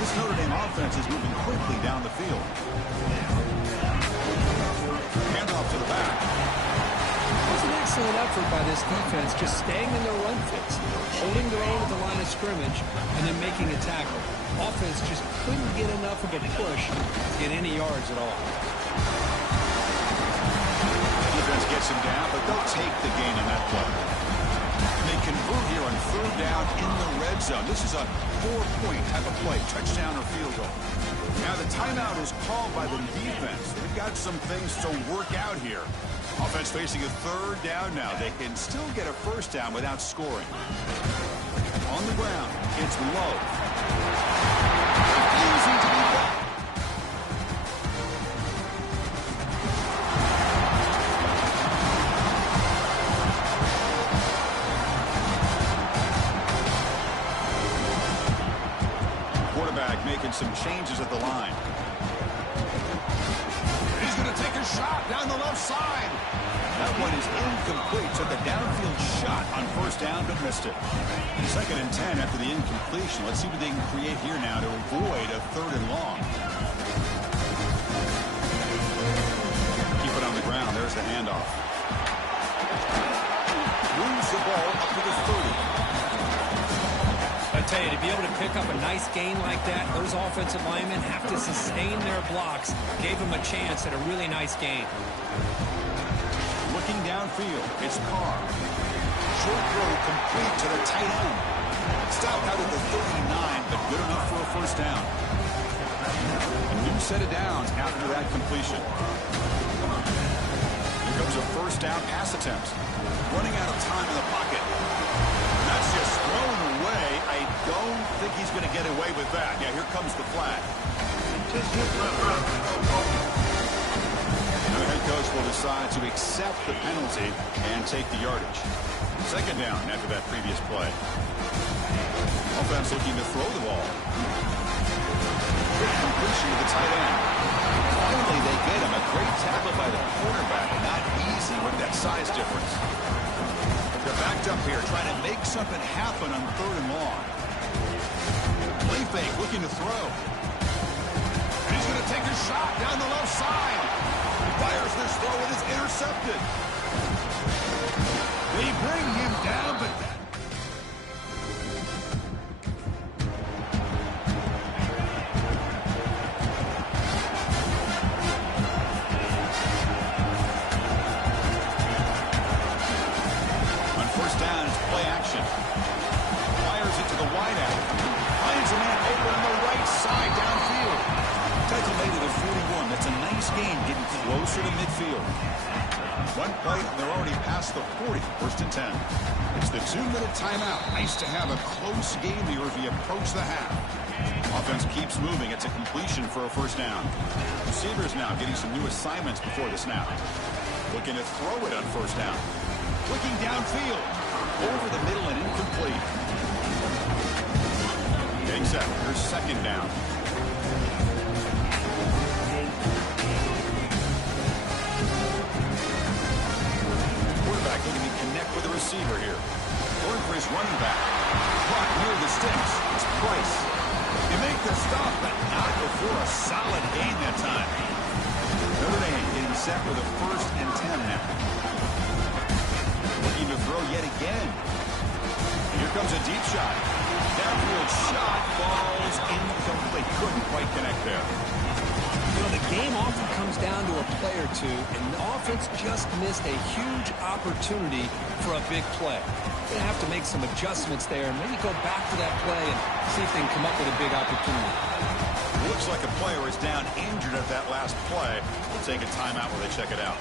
This Notre Dame offense is moving quickly down the field. Handoff to the back. It's an excellent effort by this defense, just staying in their run fits, holding their own at the line of scrimmage, and then making a tackle. Offense just couldn't get enough of a push to get any yards at all. Defense gets him down, but they'll take the gain on that play. They convert here on third down in the red zone. This is a 4-point type of play, touchdown or field goal. Now the timeout is called by the defense. They've got some things to work out here. Offense facing a third down now. They can still get a first down without scoring. On the ground, it's low. Easy to be back. Quarterback making some changes at the line. He's going to take a shot down the left side. That one is incomplete. Took a downfield shot on first down, but missed it. 2nd and 10 after the incompletion. Let's see what they can create here now to avoid a 3rd and long. Keep it on the ground. There's the handoff. Moves the ball up to the 30. I tell you, to be able to pick up a nice gain like that, those offensive linemen have to sustain their blocks. Gave them a chance at a really nice gain. Looking downfield, it's Carr. Short throw complete to the tight end. Stopped out at the 39, but good enough for a first down. A new set of downs after that completion. Here comes a first down pass attempt. Running out of time in the pocket. That's just thrown away. I don't think he's going to get away with that. Yeah, here comes the flag. Now the head coach will decide to accept the penalty and take the yardage. 2nd down after that previous play. Offense looking to throw the ball. quick completion to the tight end. Finally, they get him. A great tackle by the quarterback. Not easy with that size difference. They're backed up here, trying to make something happen on 3rd and long. Play fake, looking to throw. And he's going to take a shot down the left side. He fires this throw and it's intercepted. They bring him down, but on 1st down, it's play action. Fires it to the wideout. Finds a man open on the right side downfield. Takes him to the 41. That's a nice gain, getting closer to midfield. One play, and they're already past the 40. 1st and 10. It's the 2-minute timeout. Nice to have a close game here as we approach the half. Offense keeps moving. It's a completion for a 1st down. Receivers now getting some new assignments before the snap. Looking to throw it on 1st down. Looking downfield. Over the middle and incomplete. Getting set. Here's 2nd down. Quarterback looking to connect with the receiver here. Going for his running back. Caught near the sticks. It's Price. They make the stop, but not before a solid gain that time. Notre Dame getting set with a 1st and 10 now. Looking to throw yet again. Here comes a deep shot. Downfield shot falls incomplete. Couldn't quite connect there. You know, the game often comes down to a play or two, and the offense just missed a huge opportunity for a big play. They're going to have to make some adjustments there and maybe go back to that play and see if they can come up with a big opportunity. Looks like a player is down injured at that last play. We'll take a timeout while they check it out.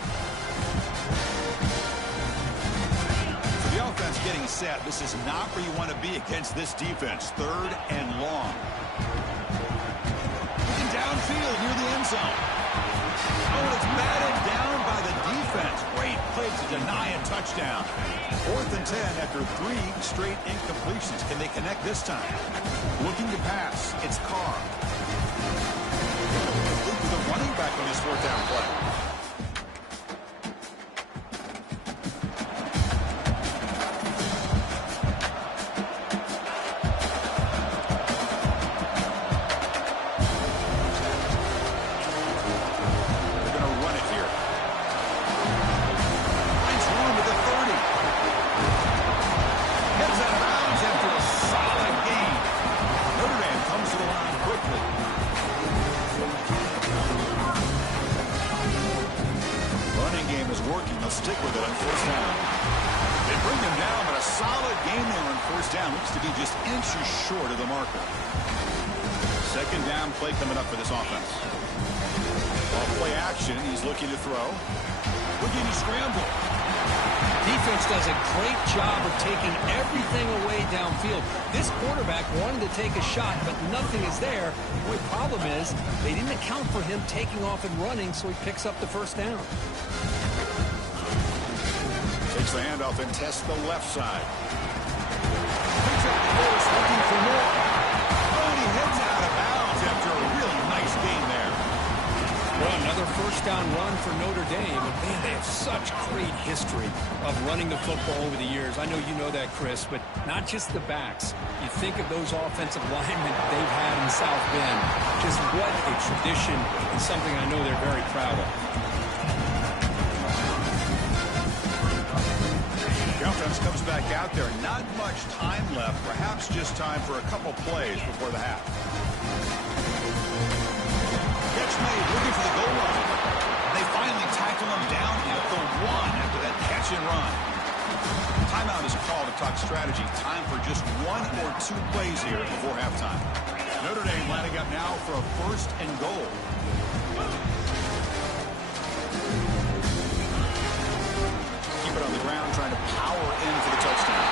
For the offense getting set, this is not where you want to be against this defense. 3rd and long. Looking downfield near the end zone. Oh, it's batted down by the defense. Great play to deny a touchdown. 4th and 10 after 3 straight incompletions. Can they connect this time? Looking to pass. It's Carr. Complete with a running back on his 4th down play. Stick with it on 1st down. They bring him down, but a solid game there on 1st down. Looks to be just inches short of the marker. 2nd down play coming up for this offense. Ball play action. He's looking to throw. Looking to scramble. Defense does a great job of taking everything away downfield. This quarterback wanted to take a shot, but nothing is there. The problem is they didn't account for him taking off and running, so he picks up the 1st down. Takes the handoff and tests the left side. Picks up close, looking for more. Oh, and he heads out of bounds after a really nice gain there. Well, another 1st down run for Notre Dame. And man, they have such great history of running the football over the years. I know you know that, Chris, but not just the backs. You think of those offensive linemen they've had in South Bend. Just what a tradition and something I know they're very proud of. The offense comes back out there. Not much time left. Perhaps just time for a couple plays before the half. Catch made, looking for the goal line. They finally tackle him down at the 1 after that catch and run. Timeout is called to talk strategy. Time for just 1 or 2 plays here before halftime. Notre Dame lining up now for a 1st and goal. Keep it on the ground, trying to power in for the touchdown.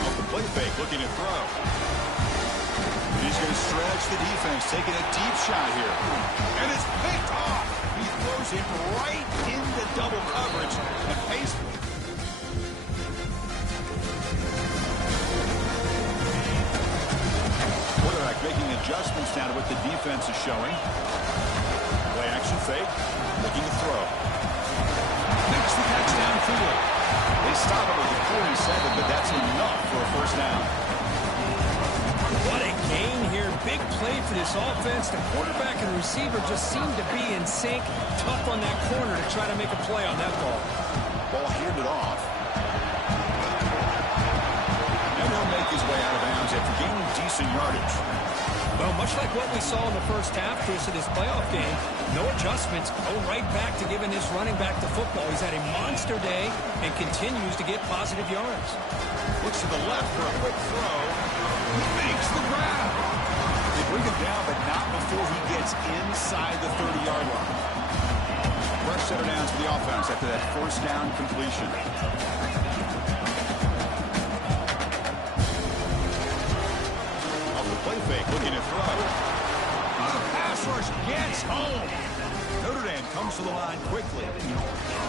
Off the play fake, looking to throw. He's going to stretch the defense, taking a deep shot here. And it's picked off. He throws it right into double coverage and pays for it. Quarterback making adjustments now to what the defense is showing. Play action fake. Looking to throw. Makes the catch downfield. They stop it with the 47, but that's enough for a first down. What a gain here. Big play for this offense. The quarterback and receiver just seem to be in sync. Tough on that corner to try to make a play on that ball. Ball handed off. And he'll make his way out of bounds after gaining decent yardage. Well, much like what we saw in the first half, Chris, of this playoff game, no adjustments. Go right back to giving this running back the football. He's had a monster day and continues to get positive yards. Looks to the left for a quick throw. He makes the grab. They bring him down, but not before he gets inside the 30-yard line. Fresh set of downs for the offense after that first down completion. Play fake, looking to throw. The pass rush gets home. Notre Dame comes to the line quickly.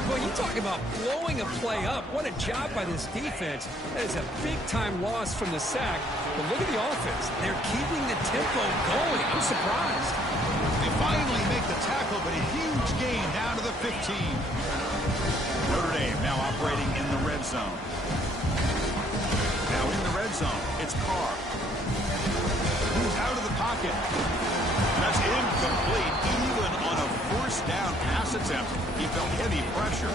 Well, you talk about blowing a play up. What a job by this defense. That is a big-time loss from the sack. But look at the offense. They're keeping the tempo going. I'm surprised. They finally make the tackle, but a huge gain down to the 15. Notre Dame now operating in the red zone. Now in the red zone, it's Carr. Moves out of the pocket. That's incomplete. Even on a first down pass attempt, he felt heavy pressure.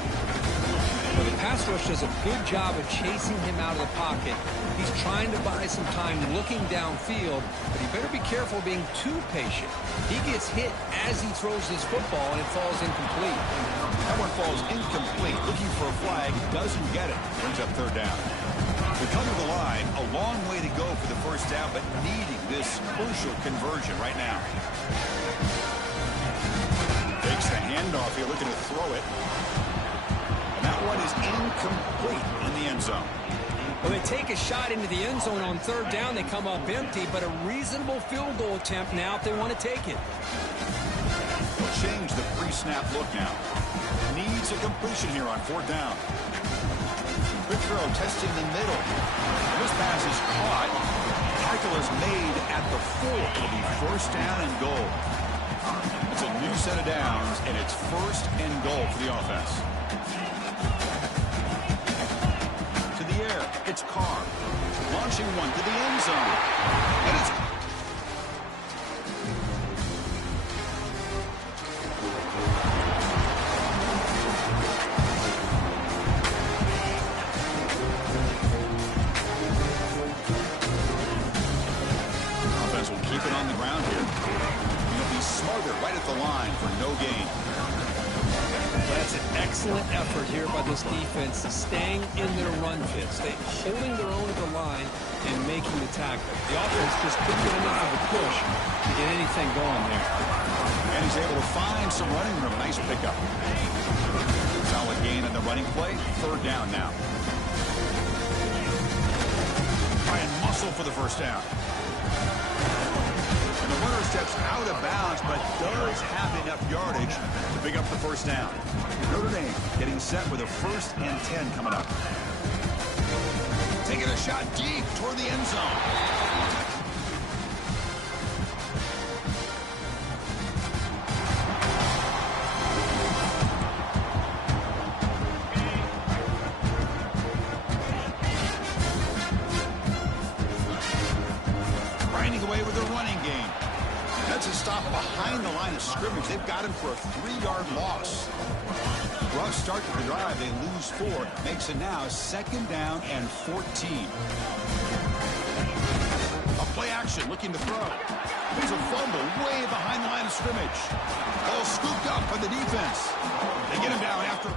Well, the pass rush does a good job of chasing him out of the pocket. He's trying to buy some time looking downfield, but he better be careful being too patient. He gets hit as he throws this football, and it falls incomplete. That one falls incomplete. Looking for a flag, doesn't get it. Brings up third down. We come to the line, a long way to go for the first down, but needing this crucial conversion right now. Takes the handoff here, looking to throw it. And that one is incomplete in the end zone. Well, they take a shot into the end zone on third down. They come up empty, but a reasonable field goal attempt now if they want to take it. They'll change the pre-snap look now. Needs a completion here on fourth down. Quick throw, testing the middle. And this pass is caught. Tackle is made at the 4. It'll be first down and goal. It's a new set of downs, and it's first and goal for the offense. To the air, it's Carr. Launching one to the end zone. And it's on the ground here. He'll be smarter right at the line for no gain. That's an excellent effort here by this defense, staying in their run fit, holding their own at the line and making the tackle. The offense just couldn't get enough of a push to get anything going there. And he's able to find some running room. Nice pickup. Solid gain on the running play. Third down now. Try and muscle for the first down. And the runner steps out of bounds, but does have enough yardage to pick up the first down. Notre Dame getting set with a 1st and 10 coming up. Taking a shot deep toward the end zone. Grinding away with a running game. That's a stop behind the line of scrimmage. They've got him for a 3-yard loss. Rough start to the drive. They lose 4. Makes it now 2nd down and 14. A play action looking to throw. There's a fumble way behind the line of scrimmage. All scooped up by the defense. They get him down after.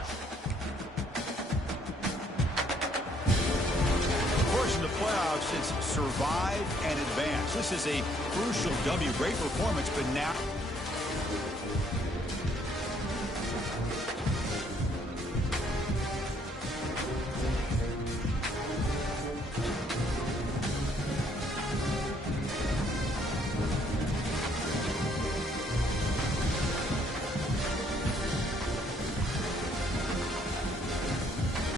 In the playoffs, it's survive and advance. This is a crucial W. Great performance, but now